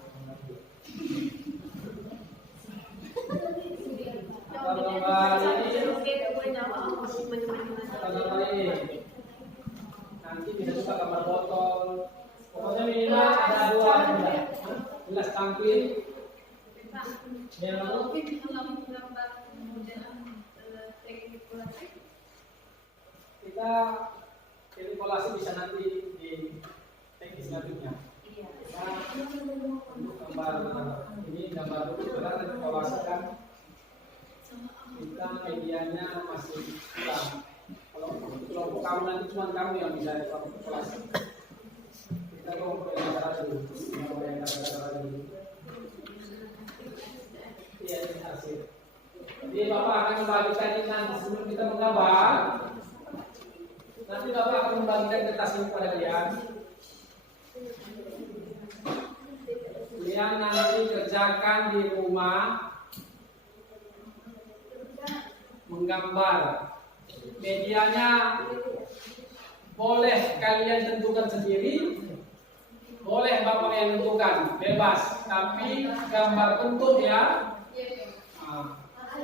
Nanti bisa suka gambar botol. Pokoknya minimal ada 2 gelas tampil. Yang lalu kita kalkulasi bisa nanti di teknis selanjutnya. Untuk gambar ini gambar kita kalkulasikan. Kita medianya masih kurang. Kalau kelompok kamu nanti cuma kamu yang bisa kalkulasi. Kita kelompok yang cara dulu, yang cara dulu. Iya, ini hasil. Jadi Bapak akan membagikan ini nanti sebelum kita menggambar. Nanti Bapak akan membagikan kertas ini kepada kalian. Kalian nanti kerjakan di rumah menggambar. Medianya boleh kalian tentukan sendiri, boleh Bapak yang tentukan, bebas. Tapi gambar bentuk ya.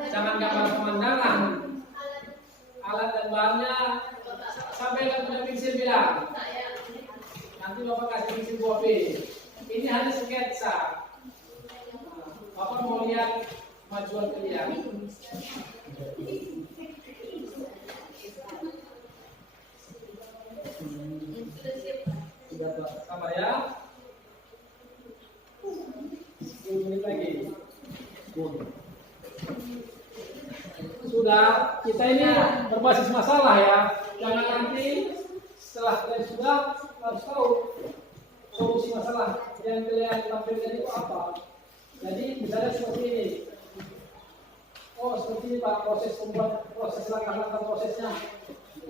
Jangan gambar pemandangan. Alat gambarnya sampai ke punya pensil bilang. Nanti Bapak kasih pensil 2B. Ini hanya sketsa. Bapak mau lihat majuan kalian. Sudah sabar ya. 10 menit lagi. Sudah, kita ini berbasis masalah ya. Jangan nanti setelah kalian sudah harus tahu solusi masalah yang kalian tampilkan itu apa. Jadi misalnya seperti ini. Oh seperti ini Pak, proses langkah-langkah prosesnya.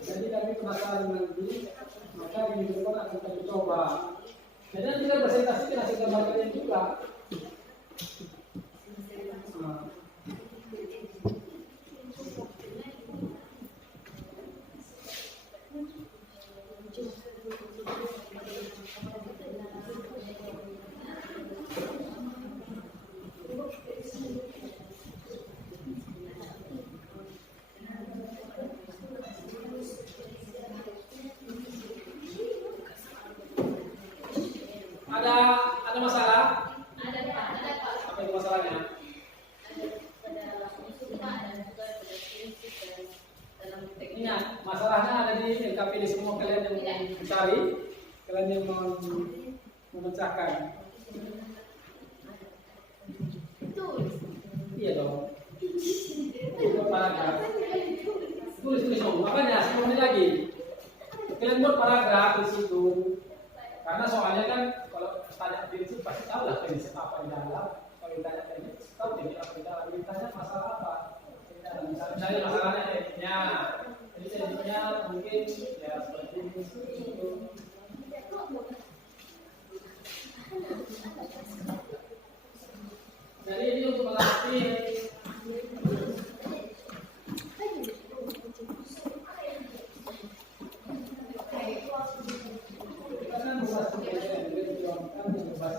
Jadi kami penasaran nanti, maka di minggu depan akan kami coba. Jadi nanti kita presentasi kita kasih gambar kalian juga. Ada masalah? Ada Pak. Apa itu masalahnya? Ingat, masalahnya ada di LKPD semua kalian yang mencari, kalian yang memecahkan. Iya dong. Buat paragraf. Tulis dong. Makanya 10 menit lagi. Kalian buat paragraf di situ. Karena soalnya kan kalau tanya prinsip pasti tahu lah prinsip apa di dalam. Kalau ditanya prinsip tahu prinsip apa di dalam. Ditanya masalah apa? Misalnya masalahnya tekniknya. Jadi tekniknya mungkin ya seperti itu. Jadi ini untuk melatih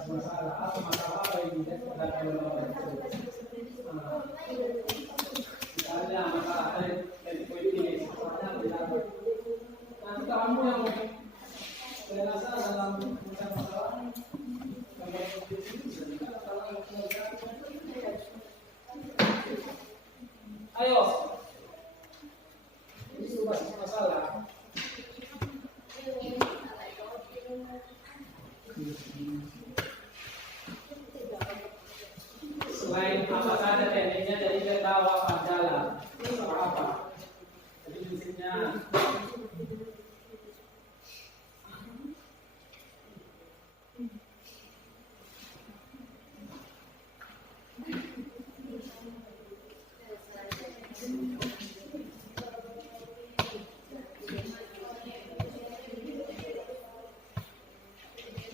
masalah apa yang dihadapi oleh orang itu. Misalnya masalah dari politik, misalnya tidak. Nanti kamu yang berasa dalam masalah ayo, ini sudah masalah. Nah,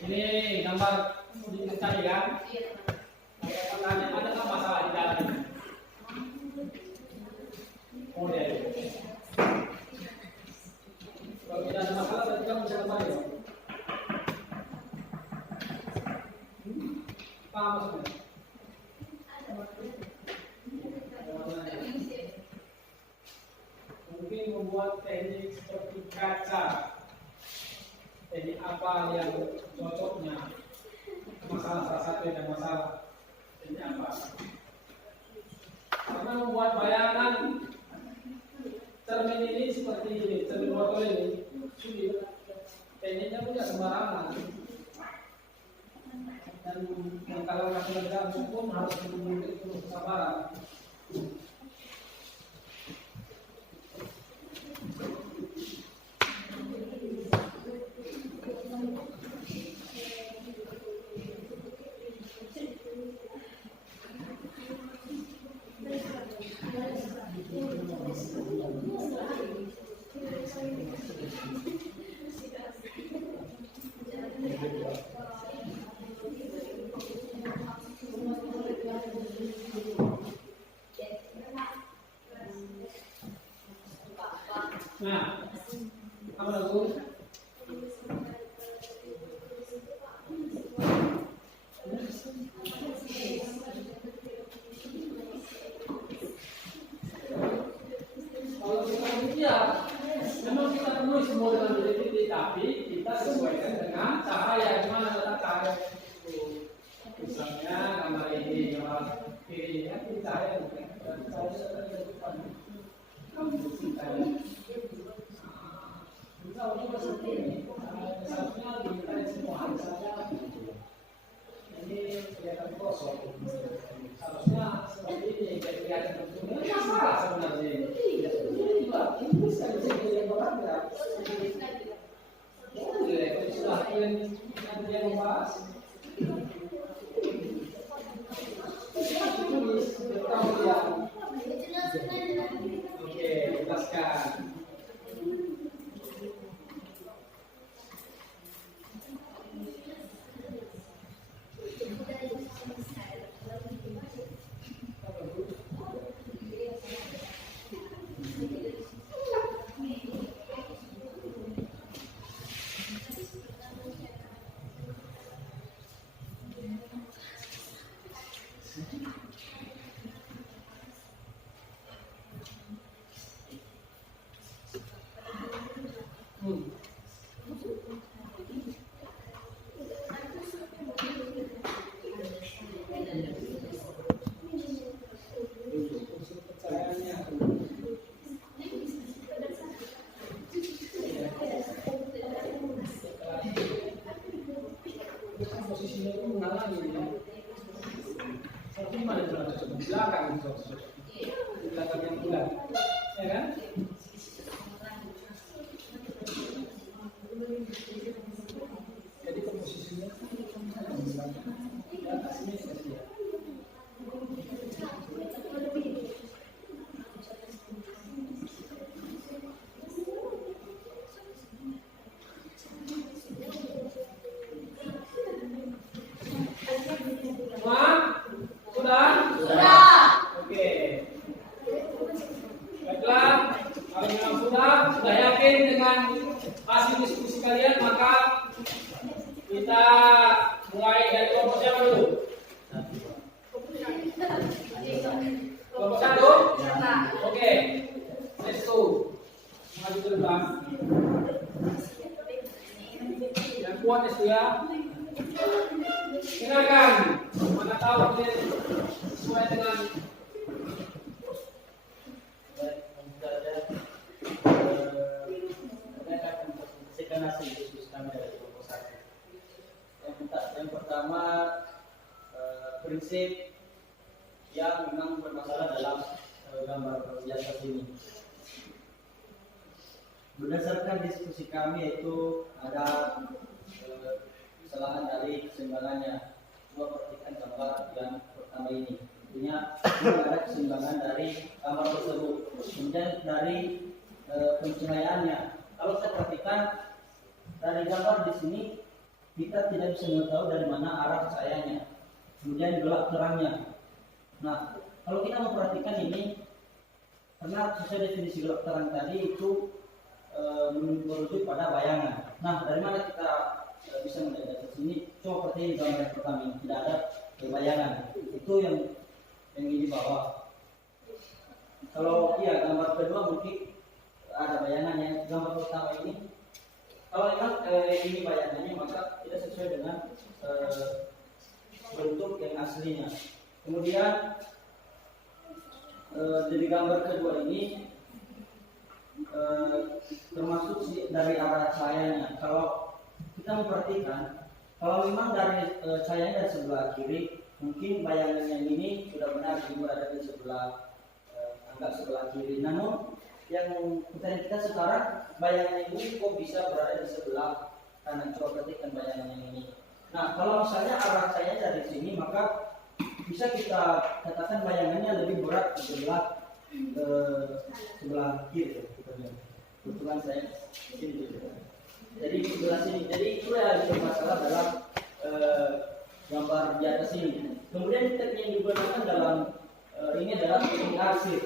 ini gambar di tadi kan? Pertanyaan ada nggak masalah di dalam? Oh ya. Kalau tidak ada masalah, berarti kamu bisa kembali. Paham maksudnya? Mungkin membuat teknik seperti kaca. Teknik apa yang cocoknya? Masalah salah satu yang ada masalah. Teknik apa? Karena membuat bayangan cermin ini seperti ini, cermin botol ini sulit. Tekniknya pun tidak sembarangan. Dan yang kalau masih bergabung pun harus memiliki kesabaran. Nah, apa lagu? Kalau kita ya, memang kita penuhi semua dengan titik, tapi kita sesuaikan dengan cahaya. Gimana letak cahaya itu? Misalnya gambar ini, gambar kiri, ini cahaya bukan? Cahaya depan. Kamu cahaya. Bisa untuk seperti ini. Seharusnya diminta semua hal saja. Ini kelihatan kosong. Harusnya seperti ini, jadi kelihatan bentuknya. Ini masalah sebenarnya. Ini bisa jadi yang berbeda. Boleh, kalau sudah nanti yang membahas. Tulis, beritahu dia. Oke, jelaskan. Posisinya itu menghalangi ya. Seperti mana itu di belakang itu, di belakang yang bulat, ya kan? Jadi komposisinya di atas ini saja. Sudah yakin dengan hasil diskusi kalian, maka kita mulai dari kelompok siapa dulu? Kelompok satu? Oke, let's go. Maju ke depan. Yang kuat itu ya. Silakan. Mana tahu kalian sesuai dengan hasil diskusi kami dari kelompok satu. Yang pertama, prinsip yang memang bermasalah dalam gambar di atas ini. Berdasarkan diskusi kami itu ada kesalahan dari keseimbangannya. Coba perhatikan gambar yang pertama ini. Artinya ada keseimbangan dari gambar tersebut. Kemudian dari pencahayaannya. Kalau saya perhatikan dari gambar di sini kita tidak bisa mengetahui dari mana arah cahayanya. Kemudian gelap terangnya. Nah, kalau kita memperhatikan ini, karena sesuai definisi gelap terang tadi itu merujuk pada bayangan. Nah, dari mana kita bisa melihat di sini? Coba perhatiin gambar yang pertama ini, tidak ada bayangan. Itu yang di bawah. Kalau iya gambar kedua mungkin ada bayangannya. Gambar pertama ini, kalau memang ini bayangannya maka tidak sesuai dengan bentuk yang aslinya. Kemudian dari gambar kedua ini termasuk dari arah cahayanya. Kalau kita memperhatikan, kalau memang dari cahayanya dari sebelah kiri, mungkin bayangannya ini sudah benar ini berada di sebelah anggap sebelah kiri. Namun yang pertanyaan kita sekarang, bayangannya ini kok bisa berada di sebelah kanan? Coba perhatikan bayangannya ini. Nah, kalau misalnya arah cahaya dari sini, maka bisa kita katakan bayangannya lebih berat di sebelah kiri. Kebetulan saya di sini. Jadi di sebelah sini. Jadi itu yang masalah dalam gambar di atas ini. Kemudian teknik yang digunakan dalam ini adalah teknik arsir.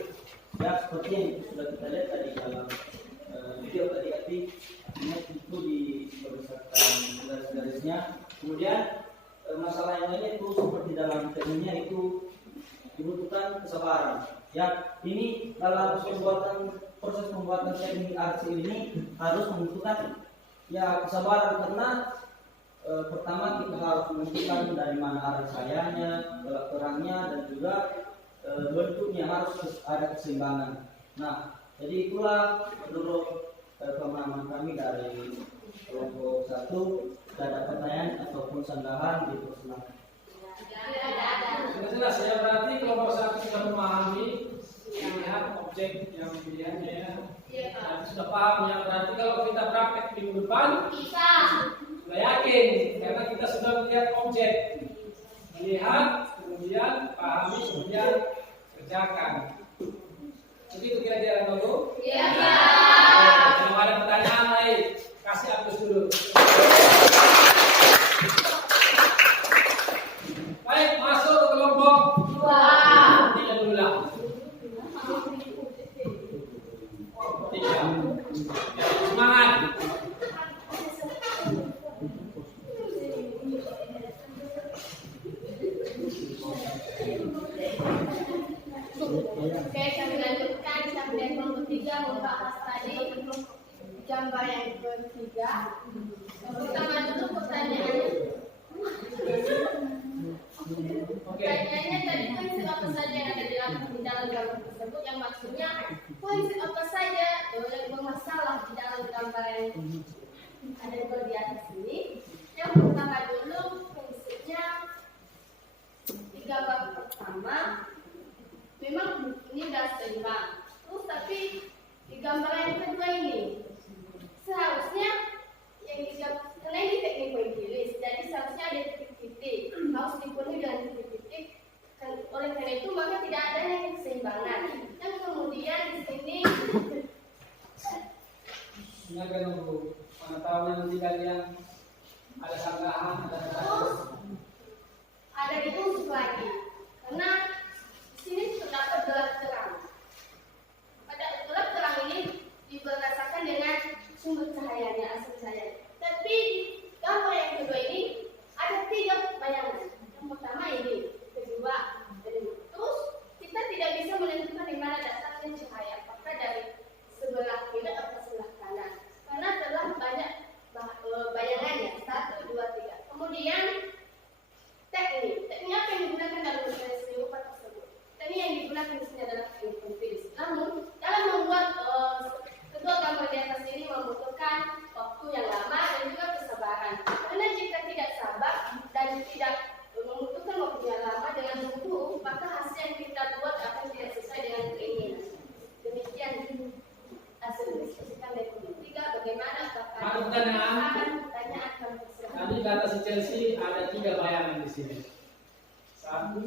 Ya, seperti yang sudah kita lihat tadi dalam video tadi, itu berdasarkan garis-garisnya. Kemudian masalah yang lainnya itu seperti dalam tekniknya itu dibutuhkan kesabaran. Ya, ini dalam proses pembuatan teknik arsir ini harus membutuhkan ya kesabaran, karena pertama kita harus menentukan dari mana arah cahayanya, gelap terangnya, dan juga bentuknya harus ada keseimbangan. Nah, jadi itulah menurut pemahaman kami dari kelompok 1. Ada pertanyaan ataupun sanggahan dipersilakan. Sudah jelas ya, berarti kelompok 1 sudah memahami melihat objek yang pilihannya ya. Dan sudah paham ya, berarti kalau kita praktek minggu depan Bisa. sudah yakin karena kita sudah melihat objek, melihat, kemudian pahami, kemudian kerjakan. Begitu kira-kira dulu. Iya. Kalau ada pertanyaan lain, kasih hapus dulu. Baik, masuk ke kelompok 2. Tidak dulu lah. 3. Semangat. Oke, kami lanjutkan sampai kelompok 3 membahas tadi gambar yang ketiga. Pertama dulu pertanyaannya. Pertanyaannya tadi konsep apa saja yang ada di dalam gambar tersebut, yang maksudnya konsep apa saja yang bermasalah di dalam gambar yang ada di atas ini. Yang pertama dulu konsepnya di gambar pertama memang ini sudah seimbang. Terus tapi di gambar yang kedua ini seharusnya yang karena ini teknik pointillis, jadi seharusnya ada titik-titik, harus dipenuhi dengan titik-titik. Oleh karena itu maka tidak ada yang keseimbangan. Dan kemudian di sini Silakan nunggu pengetahuan nanti kalian ada sanggahan, ada terus ada ditusuk lagi, karena di sini terdapat gelap terang. Pada gelap terang ini diberdasarkan dengan sumber cahayanya, asal cahaya. Tapi gambar yang kedua ini ada 3 bayangan. Yang pertama ini, kedua, terus kita tidak bisa menentukan di mana dasarnya cahaya, apakah dari sebelah kiri atau sebelah kanan, karena telah banyak bayangannya 1, 2, 3. Kemudian teknik apa yang digunakan dalam seni rupa tersebut? Teknik yang digunakan di sini adalah teknik pointillis. Namun dalam membuat kedua gambar di atas ini membutuhkan waktu yang lama dan juga kesabaran. data si Chelsea ada 3 bayangan di sini. 1,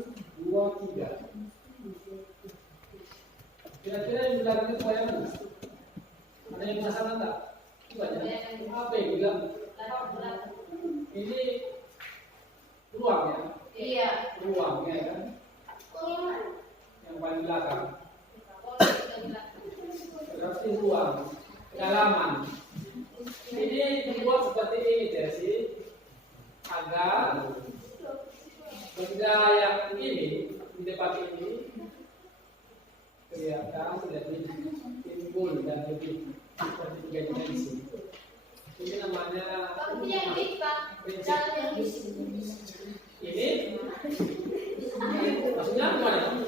2, 3. Kira-kira yang bilang itu bayangan? Ada yang penasaran tak? Coba ya. Apa yang bilang? Ini ruang ya? Iya. Ruang ya kan? Yang paling belakang. Berarti ruang, kedalaman. Ini dibuat seperti ini Chelsea, agar benda yang ini di depan ini kelihatan lebih timbul dan lebih seperti 3 dimensi. Ini namanya ini maksudnya gimana?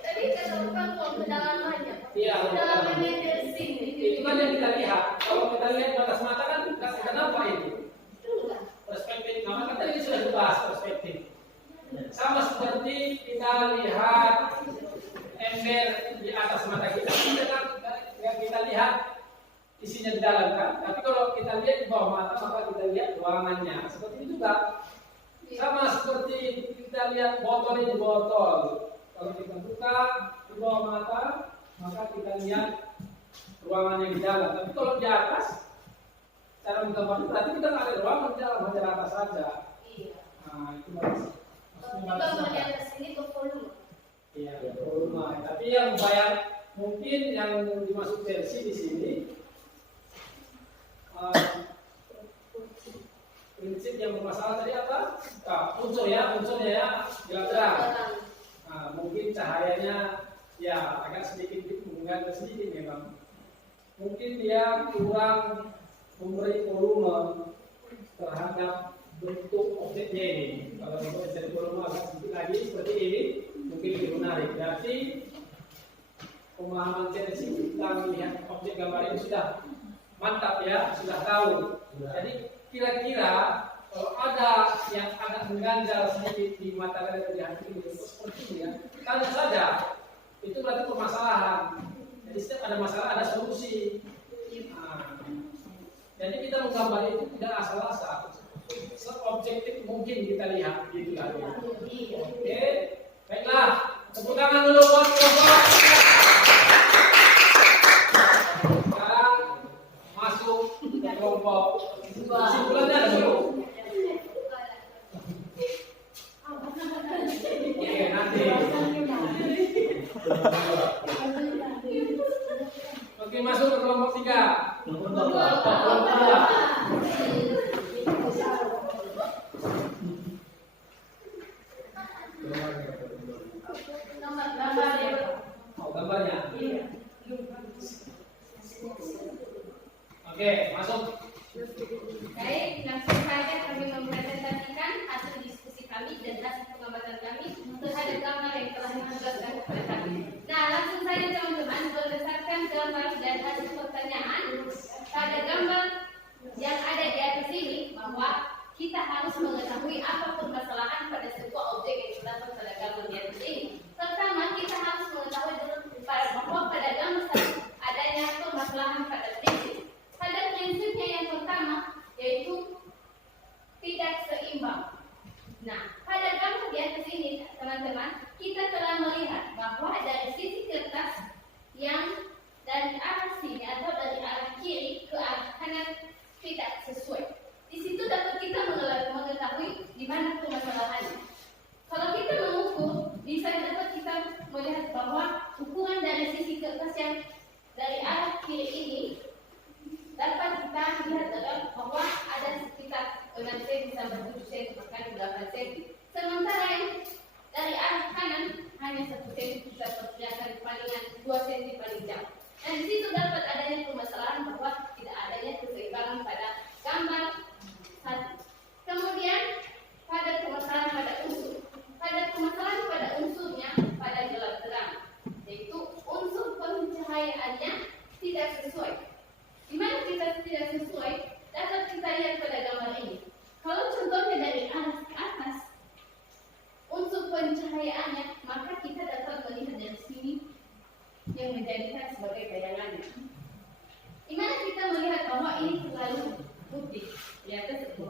Tadi katakan kedalamannya. Iya, Kedalamannya dari sini. itu kan yang kita lihat. Kalau kita lihat batas mata kan kenapa itu? Perspektif. Nama kan tadi sudah dibahas perspektif. Sama seperti kita lihat ember di atas mata kita, kita lihat isinya di dalam kan. Tapi kalau kita lihat di bawah mata, maka kita lihat ruangannya. Seperti itu juga. Sama seperti kita lihat botol ini botol. Kalau kita buka di bawah mata, maka kita lihat ruangan yang di dalam. Tapi kalau di atas, cara menggambarnya berarti kita nggak ada ruangan di dalam, hanya atas saja. Iya. Nah, itu bagus. Kita melihat ke sini ke volume. Iya, volume. Tapi yang bayang mungkin yang dimaksud Chelsea di sini prinsip yang bermasalah tadi apa? Unsurnya ya gelap-gelap. Nah, mungkin cahayanya ya agak sedikit mengganggu sedikit memang. Mungkin dia kurang memberi volume terhadap bentuk objeknya ini. Kalau untuk mencari volume agak sedikit lagi seperti ini, mungkin lebih menarik. Berarti pemahaman Chelsea tentang melihat objek gambar ini sudah mantap ya, sudah tahu. Jadi kira-kira kalau ada yang agak mengganjal sedikit di mata kalian di hati ini, seperti ini ya, tanya saja. Itu berarti permasalahan. Jadi setiap ada masalah ada solusi. Nah, jadi kita menggambar itu tidak asal-asal. Seobjektif mungkin kita lihat gitu kan. Oke, baiklah. Tepuk tangan dulu buat kelompok. Sekarang masuk ke kelompok. Kesimpulannya ada dulu. Oke, nanti. Oke, masuk ke kelompok 3. Gambarnya. Oke, masuk. Baik, langsung saja kami mempresentasikan hasil diskusi kami dan hasil pengamatan kami terhadap gambar yang telah dijelaskan kepada kami. Nah, langsung saja teman-teman, berdasarkan gambar dan hasil pertanyaan pada gambar yang ada di atas ini, bahwa kita harus mengetahui apa permasalahan pada sebuah objek yang terdapat pada gambar di atas ini. Pertama, kita harus mengetahui dulu bahwa pada gambar adanya permasalahan pada prinsip. Pada prinsipnya yang pertama yaitu tidak seimbang. Nah, pada gambar di atas ini, teman-teman, kita telah melihat bahwa dari sisi kertas yang dari arah sini atau dari arah kiri ke arah kanan tidak sesuai. Di situ dapat kita mengetahui di mana permasalahannya. Kalau kita mengukur, bisa dapat kita melihat bahwa ukuran dari sisi kertas yang dari arah kiri ini dapat kita lihat bahwa ada sekitar 6 cm sampai 7 cm bahkan 8 cm. Sementara yang dari arah kanan hanya 1 cm, kita perkirakan palingan 2 cm paling jauh. Dan di situ dapat adanya permasalahan bahwa tidak adanya keseimbangan pada gambar satu. Kemudian pada permasalahan pada unsur. Pada permasalahan pada unsurnya pada gelap terang, yaitu unsur pencahayaannya tidak sesuai. Di mana kita tidak sesuai, dapat kita lihat pada gambar ini. Kalau contohnya dari atas ke atas, unsur pencahayaannya, maka kita dapat melihat dari sini yang menjadikan sebagai bayangannya. Di mana kita melihat bahwa ini terlalu putih.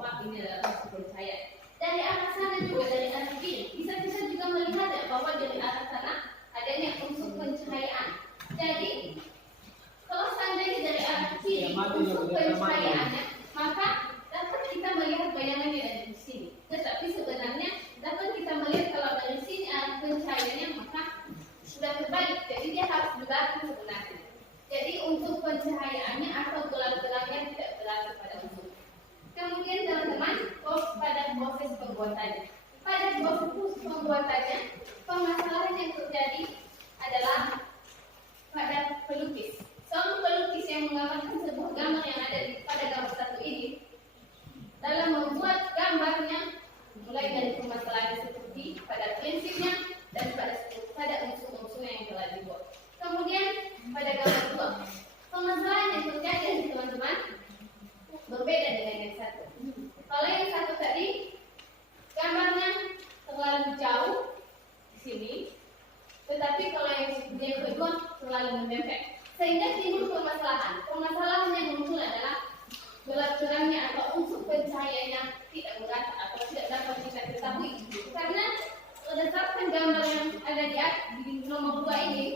bahwa ini adalah unsur pencahayaan. Dari arah sana juga, dari arah kiri, bisa kita juga melihat ya bahwa dari arah sana adanya unsur pencahayaan. Jadi kalau seandainya dari arah kiri unsur pencahayaannya, maka dapat kita melihat bayangan yang ada di sini. Tetapi sebenarnya dapat kita melihat kalau dari sini arah pencahayaannya, maka sudah terbalik. Jadi dia harus berbalik sebenarnya. Jadi unsur pencahayaannya atau gelap-gelapnya tidak berlaku pada unsur. Kemudian teman-teman, pada proses pembuatannya. Pada proses pembuatannya, permasalahan yang terjadi adalah pada pelukis. Seorang pelukis yang menggambarkan sebuah gambar yang ada pada gambar satu ini, dalam membuat gambarnya, mulai dari permasalahan seperti pada prinsipnya dan pada unsur-unsur yang telah dibuat. Kemudian pada gambar dua, permasalahan yang terjadi teman-teman berbeda dengan yang satu. Kalau yang satu tadi gambarnya terlalu jauh di sini, tetapi kalau yang kedua terlalu mendempet, sehingga timbul permasalahan. Permasalahan yang muncul adalah gelap-gelapnya atau unsur pencahayaan yang tidak merata atau tidak dapat kita ketahui. Karena berdasarkan gambar yang ada di nomor 2 ini,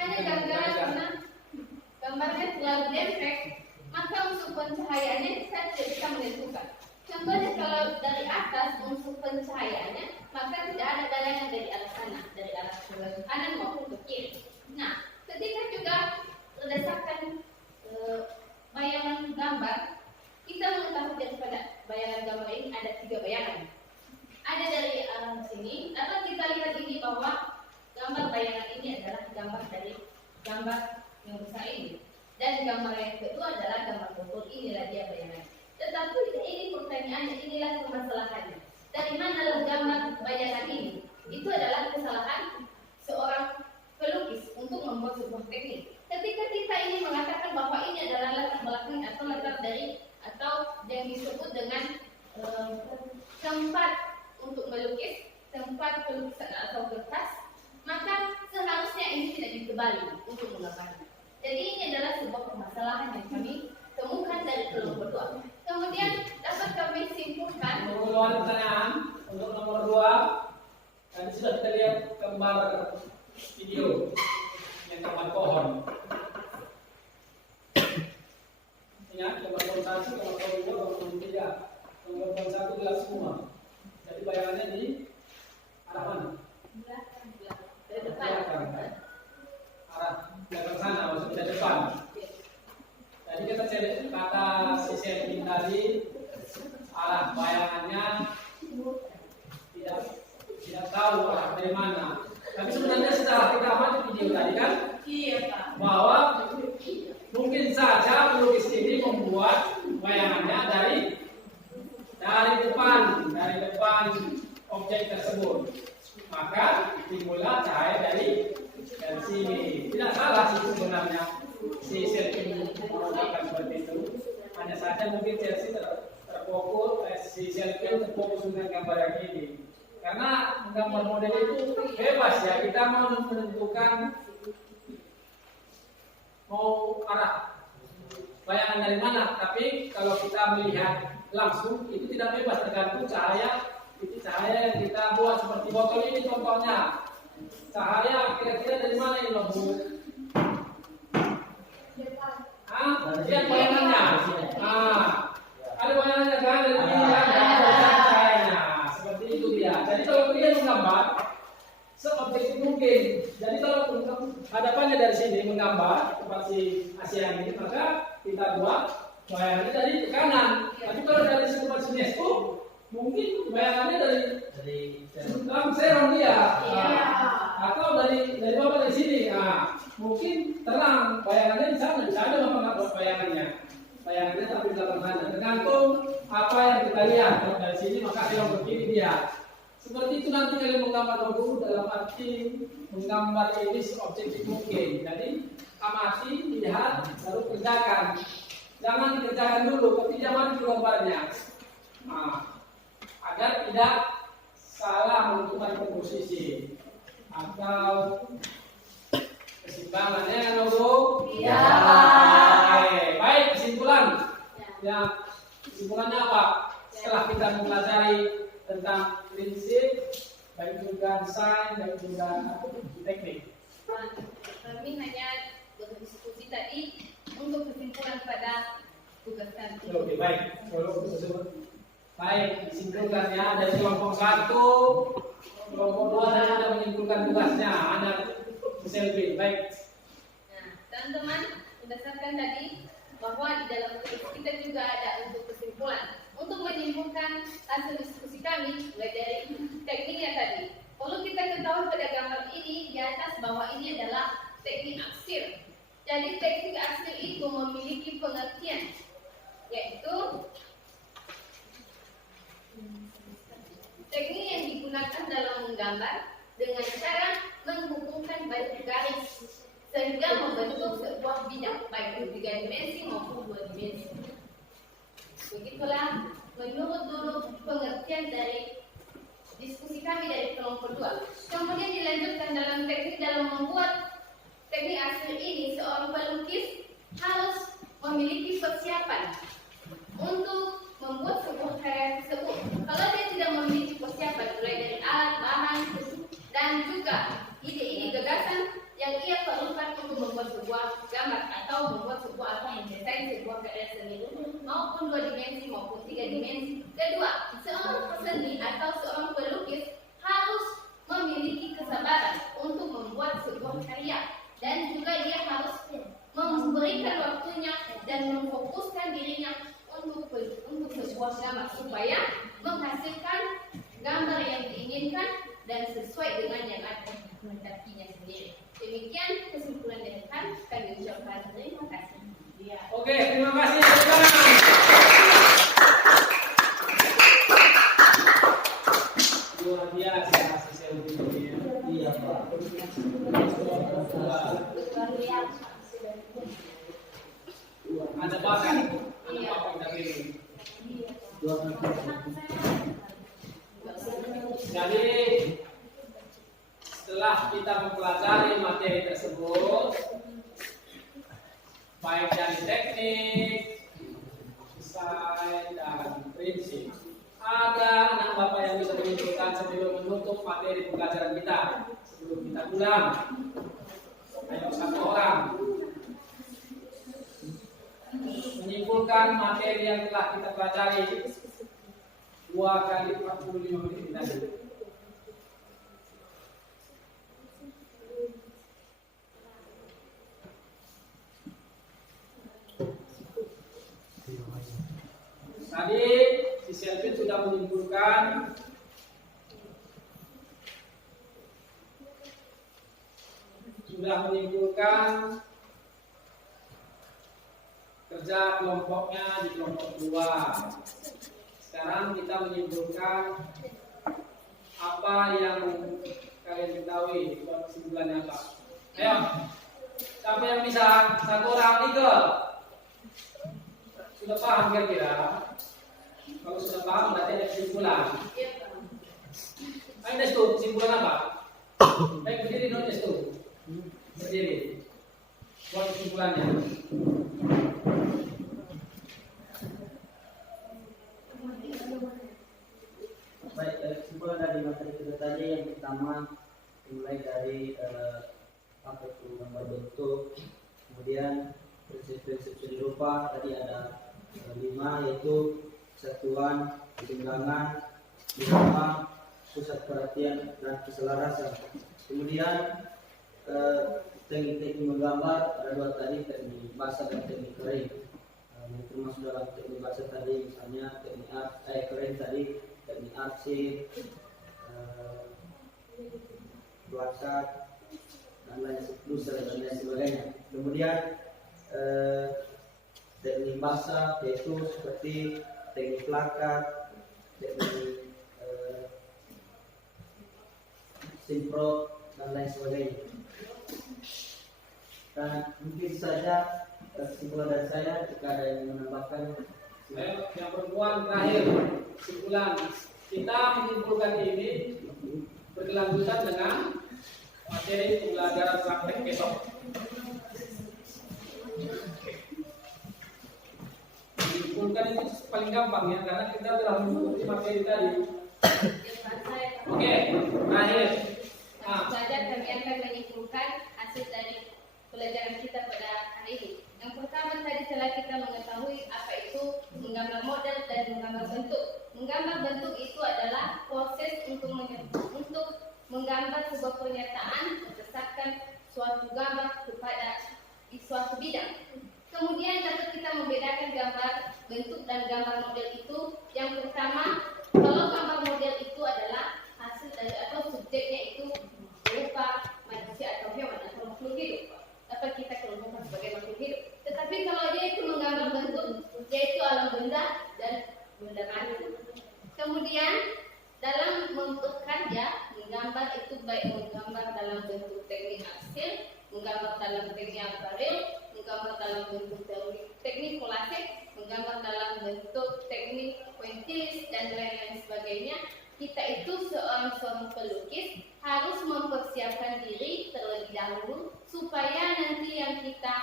hanya gara-gara karena gambarnya terlalu dempet, maka unsur pencahayaannya kita tidak bisa menentukan. Contohnya kalau dari atas unsur pencahayaannya, maka tidak ada bayangan dari arah sana, dari arah kanan maupun ke kiri. Nah, ketika juga berdasarkan bayangan gambar, kita mengetahui daripada bayangan gambar ini ada 3 bayangan. Ada dari arah sini, dapat kita lihat ini bahwa gambar bayangan ini adalah gambar dari gambar yang besar ini. Dan gambar yang kedua adalah gambar kotor, inilah dia bayangan. Tetapi ini pertanyaannya, inilah permasalahannya. Dari manalah gambar bayangan ini? Itu adalah kesalahan seorang pelukis untuk membuat sebuah teknik. Ketika kita ini mengatakan bahwa ini adalah latar belakang atau latar dari atau yang disebut dengan tempat untuk melukis, tempat pelukisan atau kertas, maka seharusnya ini tidak ditebali untuk menggambarnya. Jadi ini adalah sebuah permasalahan yang kami temukan dari kelompok 2. Kemudian dapat kami simpulkan. Pertanyaan untuk nomor 2, tadi sudah kita lihat gambar video yang gambar pohon. Ingat, gambar pohon 1, gambar pohon 2, gambar pohon 3. Gambar pohon 1 gelap semua. Jadi bayangannya di arah mana? Dari depan. Arah belakang sana, maksudnya depan. Jadi kita cari kata sisi tadi, arah bayangannya tidak tahu arah dari mana. Tapi sebenarnya setelah kita amati video tadi kan, Iya, Pak. bahwa mungkin saja pelukis ini membuat bayangannya dari depan objek tersebut. Maka timbullah cahaya dari sini. Tidak salah sih sebenarnya si Selkin menggunakan seperti itu. Hanya saja mungkin Chelsea terfokus, si Selkin terfokus dengan gambar yang ini. Karena gambar model itu bebas ya, kita mau menentukan mau arah bayangan dari mana. Tapi kalau kita melihat langsung itu tidak bebas, tergantung cahaya. Itu cahaya yang kita buat seperti botol ini contohnya. Cahaya kira-kira dari mana ini loh Bu? Lihat bayangannya. Ada bayangannya kan dari ini kan, cahayanya. Seperti itu dia. Jadi kalau dia menggambar seobjektif mungkin. Jadi kalau hadapannya dari sini menggambar tempat si Asia ini, maka kita buat bayangannya dari kanan. Tapi kalau dari tempat sini mungkin bayangannya dari serong dia, atau dari bawah dari sini. Mungkin terang bayangannya di sana, bisa ada bapak nggak buat bayangannya tapi di belakang sana. Tergantung apa yang kita lihat. Kalau dari sini maka serong begini dia. Seperti itu nanti kalian menggambar dulu dalam arti menggambar ini seobjektif mungkin. Jadi amati, lihat, lalu kerjakan. Jangan dikerjakan dulu, tapi jangan di gambarnya. Agar tidak salah menentukan komposisi atau kesimbangannya kan Bu? Iya. Baik, kesimpulan. Ya, Kesimpulannya apa? Setelah kita mempelajari tentang prinsip, baik juga desain, baik juga teknik. Kami hanya berdiskusi tadi untuk kesimpulan pada tugas kami. Oke, baik. Baik, disimpulkannya dari kelompok 1, kelompok 2 dan ada menyimpulkan tugasnya, ada selfie. Baik. Nah, teman-teman, berdasarkan tadi bahwa di dalam tugas kita juga ada untuk kesimpulan. Untuk menyimpulkan hasil diskusi kami, mulai dari tekniknya tadi. Perlu kita ketahui pada gambar ini di atas bahwa ini adalah teknik aksir. Jadi teknik aksir itu memiliki pengertian, yaitu teknik yang digunakan dalam menggambar dengan cara menghubungkan banyak garis sehingga membentuk sebuah bidang baik 3 dimensi maupun 2 dimensi. Begitulah menurut dulu pengertian dari diskusi kami dari kelompok 2. Kemudian dilanjutkan dalam teknik dalam membuat teknik aksir ini, seorang pelukis harus memiliki persiapan untuk membuat sebuah karya tersebut. Kalau dia tidak memiliki persiapan mulai dari alat, bahan, dan juga ide-ide gagasan yang ia perlukan untuk membuat sebuah gambar atau membuat sebuah atau mendesain sebuah karya seni maupun 2 dimensi maupun 3 dimensi. Kedua, seorang peseni atau seorang pelukis harus memiliki kesabaran untuk membuat sebuah karya dan juga dia harus memberikan waktunya dan memfokuskan dirinya untuk sebuah gambar supaya menghasilkan gambar yang diinginkan dan sesuai dengan yang ada di mendapatnya sendiri. Demikian kesimpulan dari kami ucapkan terima kasih. Oke, terima kasih teman-teman. Luar biasa hasil selfie. Iya Pak. Ada bakat, ada bakat dari Jadi setelah kita mempelajari materi tersebut, baik dari teknik, desain, dan prinsip, ada anak bapak yang bisa menyimpulkan sebelum menutup materi pelajaran kita, sebelum kita pulang. Ayo satu orang menyimpulkan materi yang telah kita pelajari 2 kali 45 menit tadi. Tadi si Selvin sudah menyimpulkan kerja kelompoknya di kelompok 2. Sekarang kita menyimpulkan apa yang kalian ketahui, kesimpulannya apa. Ayo, siapa yang bisa? Satu orang, 3. Sudah paham kira-kira? Kalau sudah paham berarti ada kesimpulan. Ayo Destu, kesimpulan apa? Ayo berdiri dong Destu. Berdiri. Buat kesimpulannya. Baik, kesimpulan dari materi kita tadi yang pertama mulai dari apa itu gambar bentuk, kemudian prinsip-prinsip seni rupa tadi ada 5, yaitu kesatuan, keseimbangan, irama, pusat perhatian, dan keselarasan. Kemudian teknik-teknik menggambar ada 2 tadi, teknik basah dan teknik kering. Yang termasuk dalam teknik basah tadi misalnya teknik kering tadi teknik arsip, pelacak, dan lain sebagainya. Kemudian teknik basah yaitu seperti teknik plakat, teknik simprot, dan lain sebagainya. Dan mungkin saja kesimpulan dari saya, jika ada yang menambahkan. Yang perempuan terakhir, kesimpulan kita menyimpulkan ini berkelanjutan dengan materi pembelajaran praktek besok. Menyimpulkan itu paling gampang ya, karena kita telah mengikuti materi tadi. Oke, terakhir. Saja kami akan menyimpulkan hasil dari pelajaran kita pada hari ini. Yang pertama tadi telah kita mengetahui apa itu menggambar model dan menggambar bentuk. Menggambar bentuk itu adalah proses untuk menggambar sebuah pernyataan berdasarkan suatu gambar kepada suatu bidang. Kemudian dapat kita membedakan gambar bentuk dan gambar model itu. Yang pertama, kalau gambar model itu adalah hasil dari atau subjeknya itu berupa manusia atau hewan atau makhluk hidup, dapat kita kelompokkan sebagai makhluk hidup. Tetapi kalau dia itu menggambar bentuk, yaitu alam benda dan benda mati. Kemudian dalam bekerja, menggambar itu baik menggambar dalam bentuk teknik arsil, menggambar dalam teknik akuarel, menggambar dalam bentuk teknik kolase, menggambar dalam bentuk teknik pointillis dan lain-lain sebagainya. Kita itu seorang pelukis harus mempersiapkan diri terlebih dahulu supaya nanti yang kita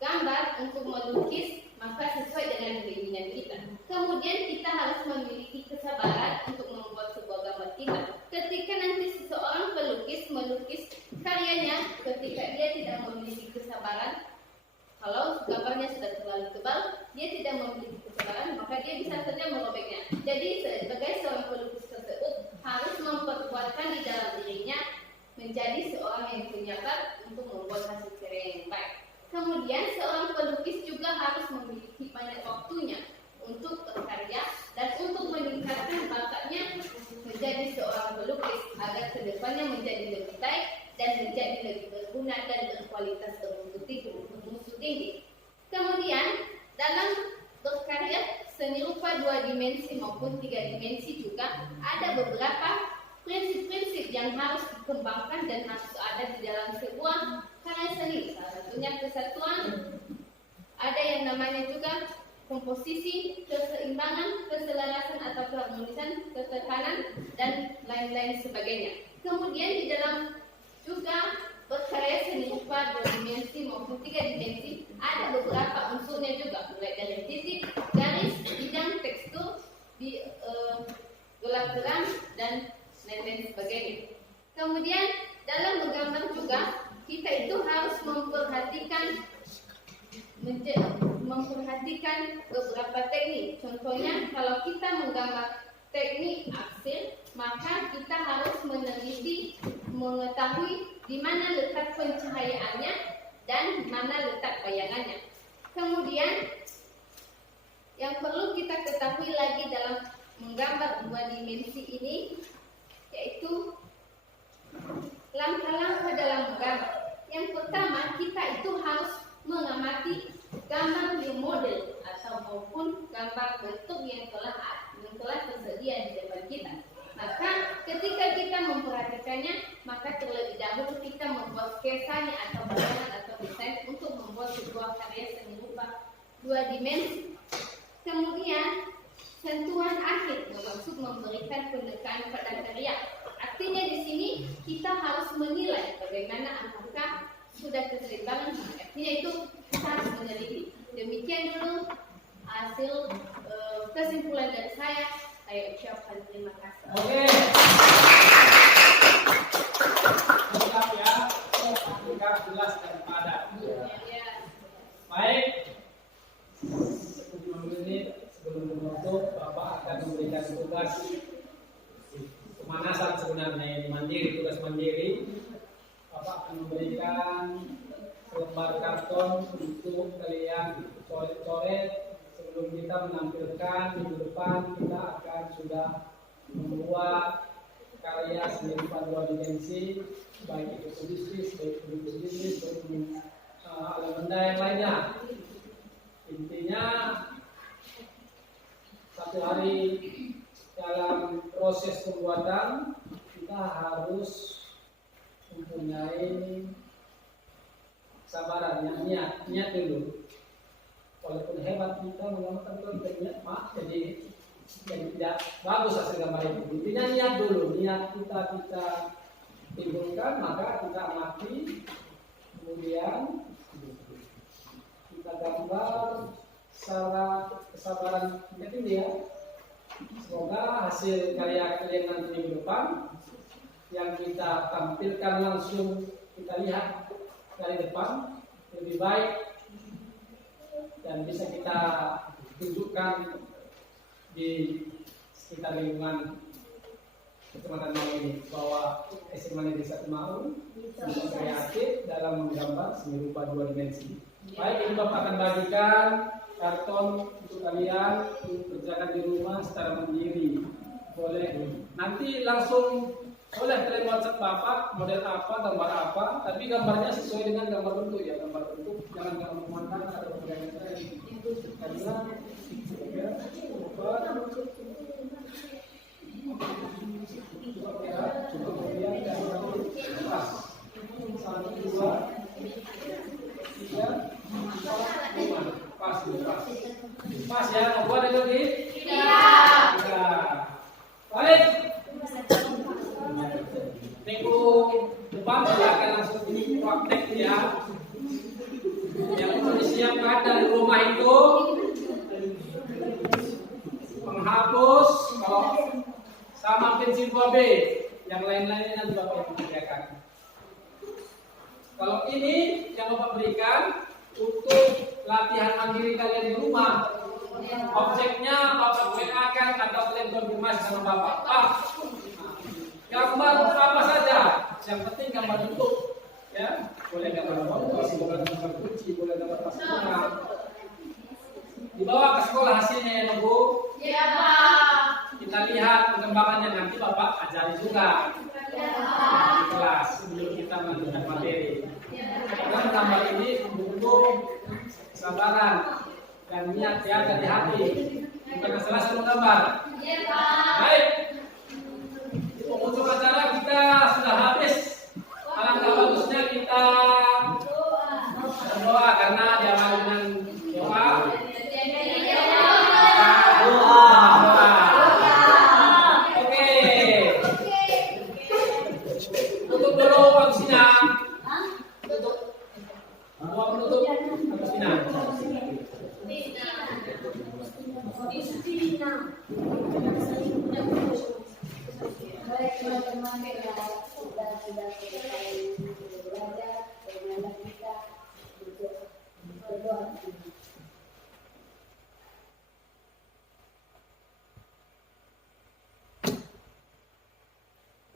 gambar untuk melukis maka sesuai dengan keinginan kita. Kemudian kita harus memiliki kesabaran untuk membuat sebuah gambar kita. Ketika nanti seseorang pelukis melukis karyanya, ketika dia tidak memiliki kesabaran, kalau gambarnya sudah terlalu tebal, dia tidak memiliki kesabaran, maka dia bisa saja merobeknya. Jadi sebagai seorang pelukis tersebut harus memperkuatkan di dalam dirinya menjadi seorang yang penyabar untuk membuat hasil karya yang baik. Kemudian seorang pelukis juga harus memiliki banyak waktunya untuk berkarya dan untuk meningkatkan bakatnya menjadi seorang pelukis agar kedepannya menjadi lebih baik dan menjadi lebih berguna dan berkualitas bermutu tinggi. Kemudian dalam berkarya seni rupa 2 dimensi maupun 3 dimensi juga ada beberapa prinsip-prinsip yang harus dikembangkan dan harus ada di dalam sebuah karya seni. Salah satunya kesatuan, ada yang namanya juga komposisi, keseimbangan, keselarasan atau keharmonisan, ketekanan, dan lain-lain sebagainya. Kemudian di dalam juga berkarya seni rupa 2 dimensi maupun 3 dimensi ada beberapa unsurnya juga, mulai dari titik, garis, bidang, tekstur, gelap terang, dan lain-lain sebagainya. Kemudian dalam menggambar juga kita itu harus memperhatikan beberapa teknik. Contohnya kalau kita menggambar teknik arsil, maka kita harus mengetahui di mana letak pencahayaannya dan mana letak bayangannya. Kemudian yang perlu kita ketahui lagi dalam menggambar 2 dimensi ini yaitu langkah-langkah dalam menggambar. Yang pertama, kita itu harus mengamati gambar new model atau maupun gambar bentuk yang telah tersedia di depan kita. Maka ketika kita memperhatikannya, maka terlebih dahulu kita membuat sketsanya atau bayangan atau desain untuk membuat sebuah karya seni rupa 2 dimensi. Kemudian sentuhan akhir bermaksud memberikan penekanan pada karya. Artinya di sini kita harus menilai bagaimana apakah sudah keseimbangan. Artinya itu kita harus meneliti. Demikian dulu hasil kesimpulan dari saya. Saya ucapkan terima kasih. Oke. Lengkap ya. Lengkap, jelas dan padat. Baik. 10 menit sebelum menutup, Bapak akan memberikan tugas pemanasan sebenarnya mandiri, tugas mandiri. Bapak akan memberikan selembar karton untuk kalian coret-coret. Sebelum kita menampilkan minggu depan, kita akan sudah membuat karya seni rupa 2 dimensi, baik itu bisnis, baik itu bisnis, baik itu alam benda yang lainnya. Intinya 1 hari dalam proses pembuatan kita harus mempunyai sabaran, niat dulu. Walaupun hebat kita menggambarkan kontennya, jadi tidak bagus hasil gambar itu. Intinya niat dulu, niat kita timbulkan, maka kita amati, kemudian kita gambar kesabaran kita tinggi ya. Semoga hasil karya kalian nanti minggu depan yang kita tampilkan langsung kita lihat dari depan lebih baik dan bisa kita tunjukkan di sekitar lingkungan Kecamatan Mau ini bahwa SMA Negeri 1 Mau bisa kreatif dalam menggambar seni rupa 2 dimensi. Baik, ini Bapak akan bagikan karton untuk kalian untuk kerjakan di rumah secara mandiri. Boleh nanti langsung boleh kalian WhatsApp Bapak model apa, gambar apa, tapi gambarnya sesuai dengan gambar bentuk ya, gambar bentuk, jangan gambar pemandangan atau pemandangan lain. Karena pas ya, mau buat lagi? Tidak. Balik. Minggu depan kita akan langsung praktek ya. Yang perlu disiapkan dari rumah itu menghapus kalau sama pensil 2B, yang lain-lainnya nanti Bapak yang mengerjakan. Kalau ini yang Bapak berikan untuk latihan mandiri kalian di rumah, objeknya Bapak WA-kan atau kalian konfirmasi sama Bapak. Gambar apa saja, yang penting gambar bentuk, ya. Boleh gambar motor, boleh gambar kunci, boleh gambar pasangan. Dibawa ke sekolah hasilnya ya, Bu? Iya, Pak. Kita lihat perkembangannya, nanti Bapak ajari juga di kelas sebelum kita melanjutkan materi. Karena gambar ini membutuh kesabaran dan niat ya dari hati, bukan masalah sama gambar. Iya, Pak. Baik, untuk acara kita sudah habis. Alangkah bagusnya kita berdoa karena diawali dengan doa. Baik teman-teman yang sudah selesai belajar, bagaimana kita berdoa.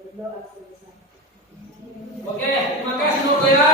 Berdoa selesai. Oke, terima kasih Bu ya.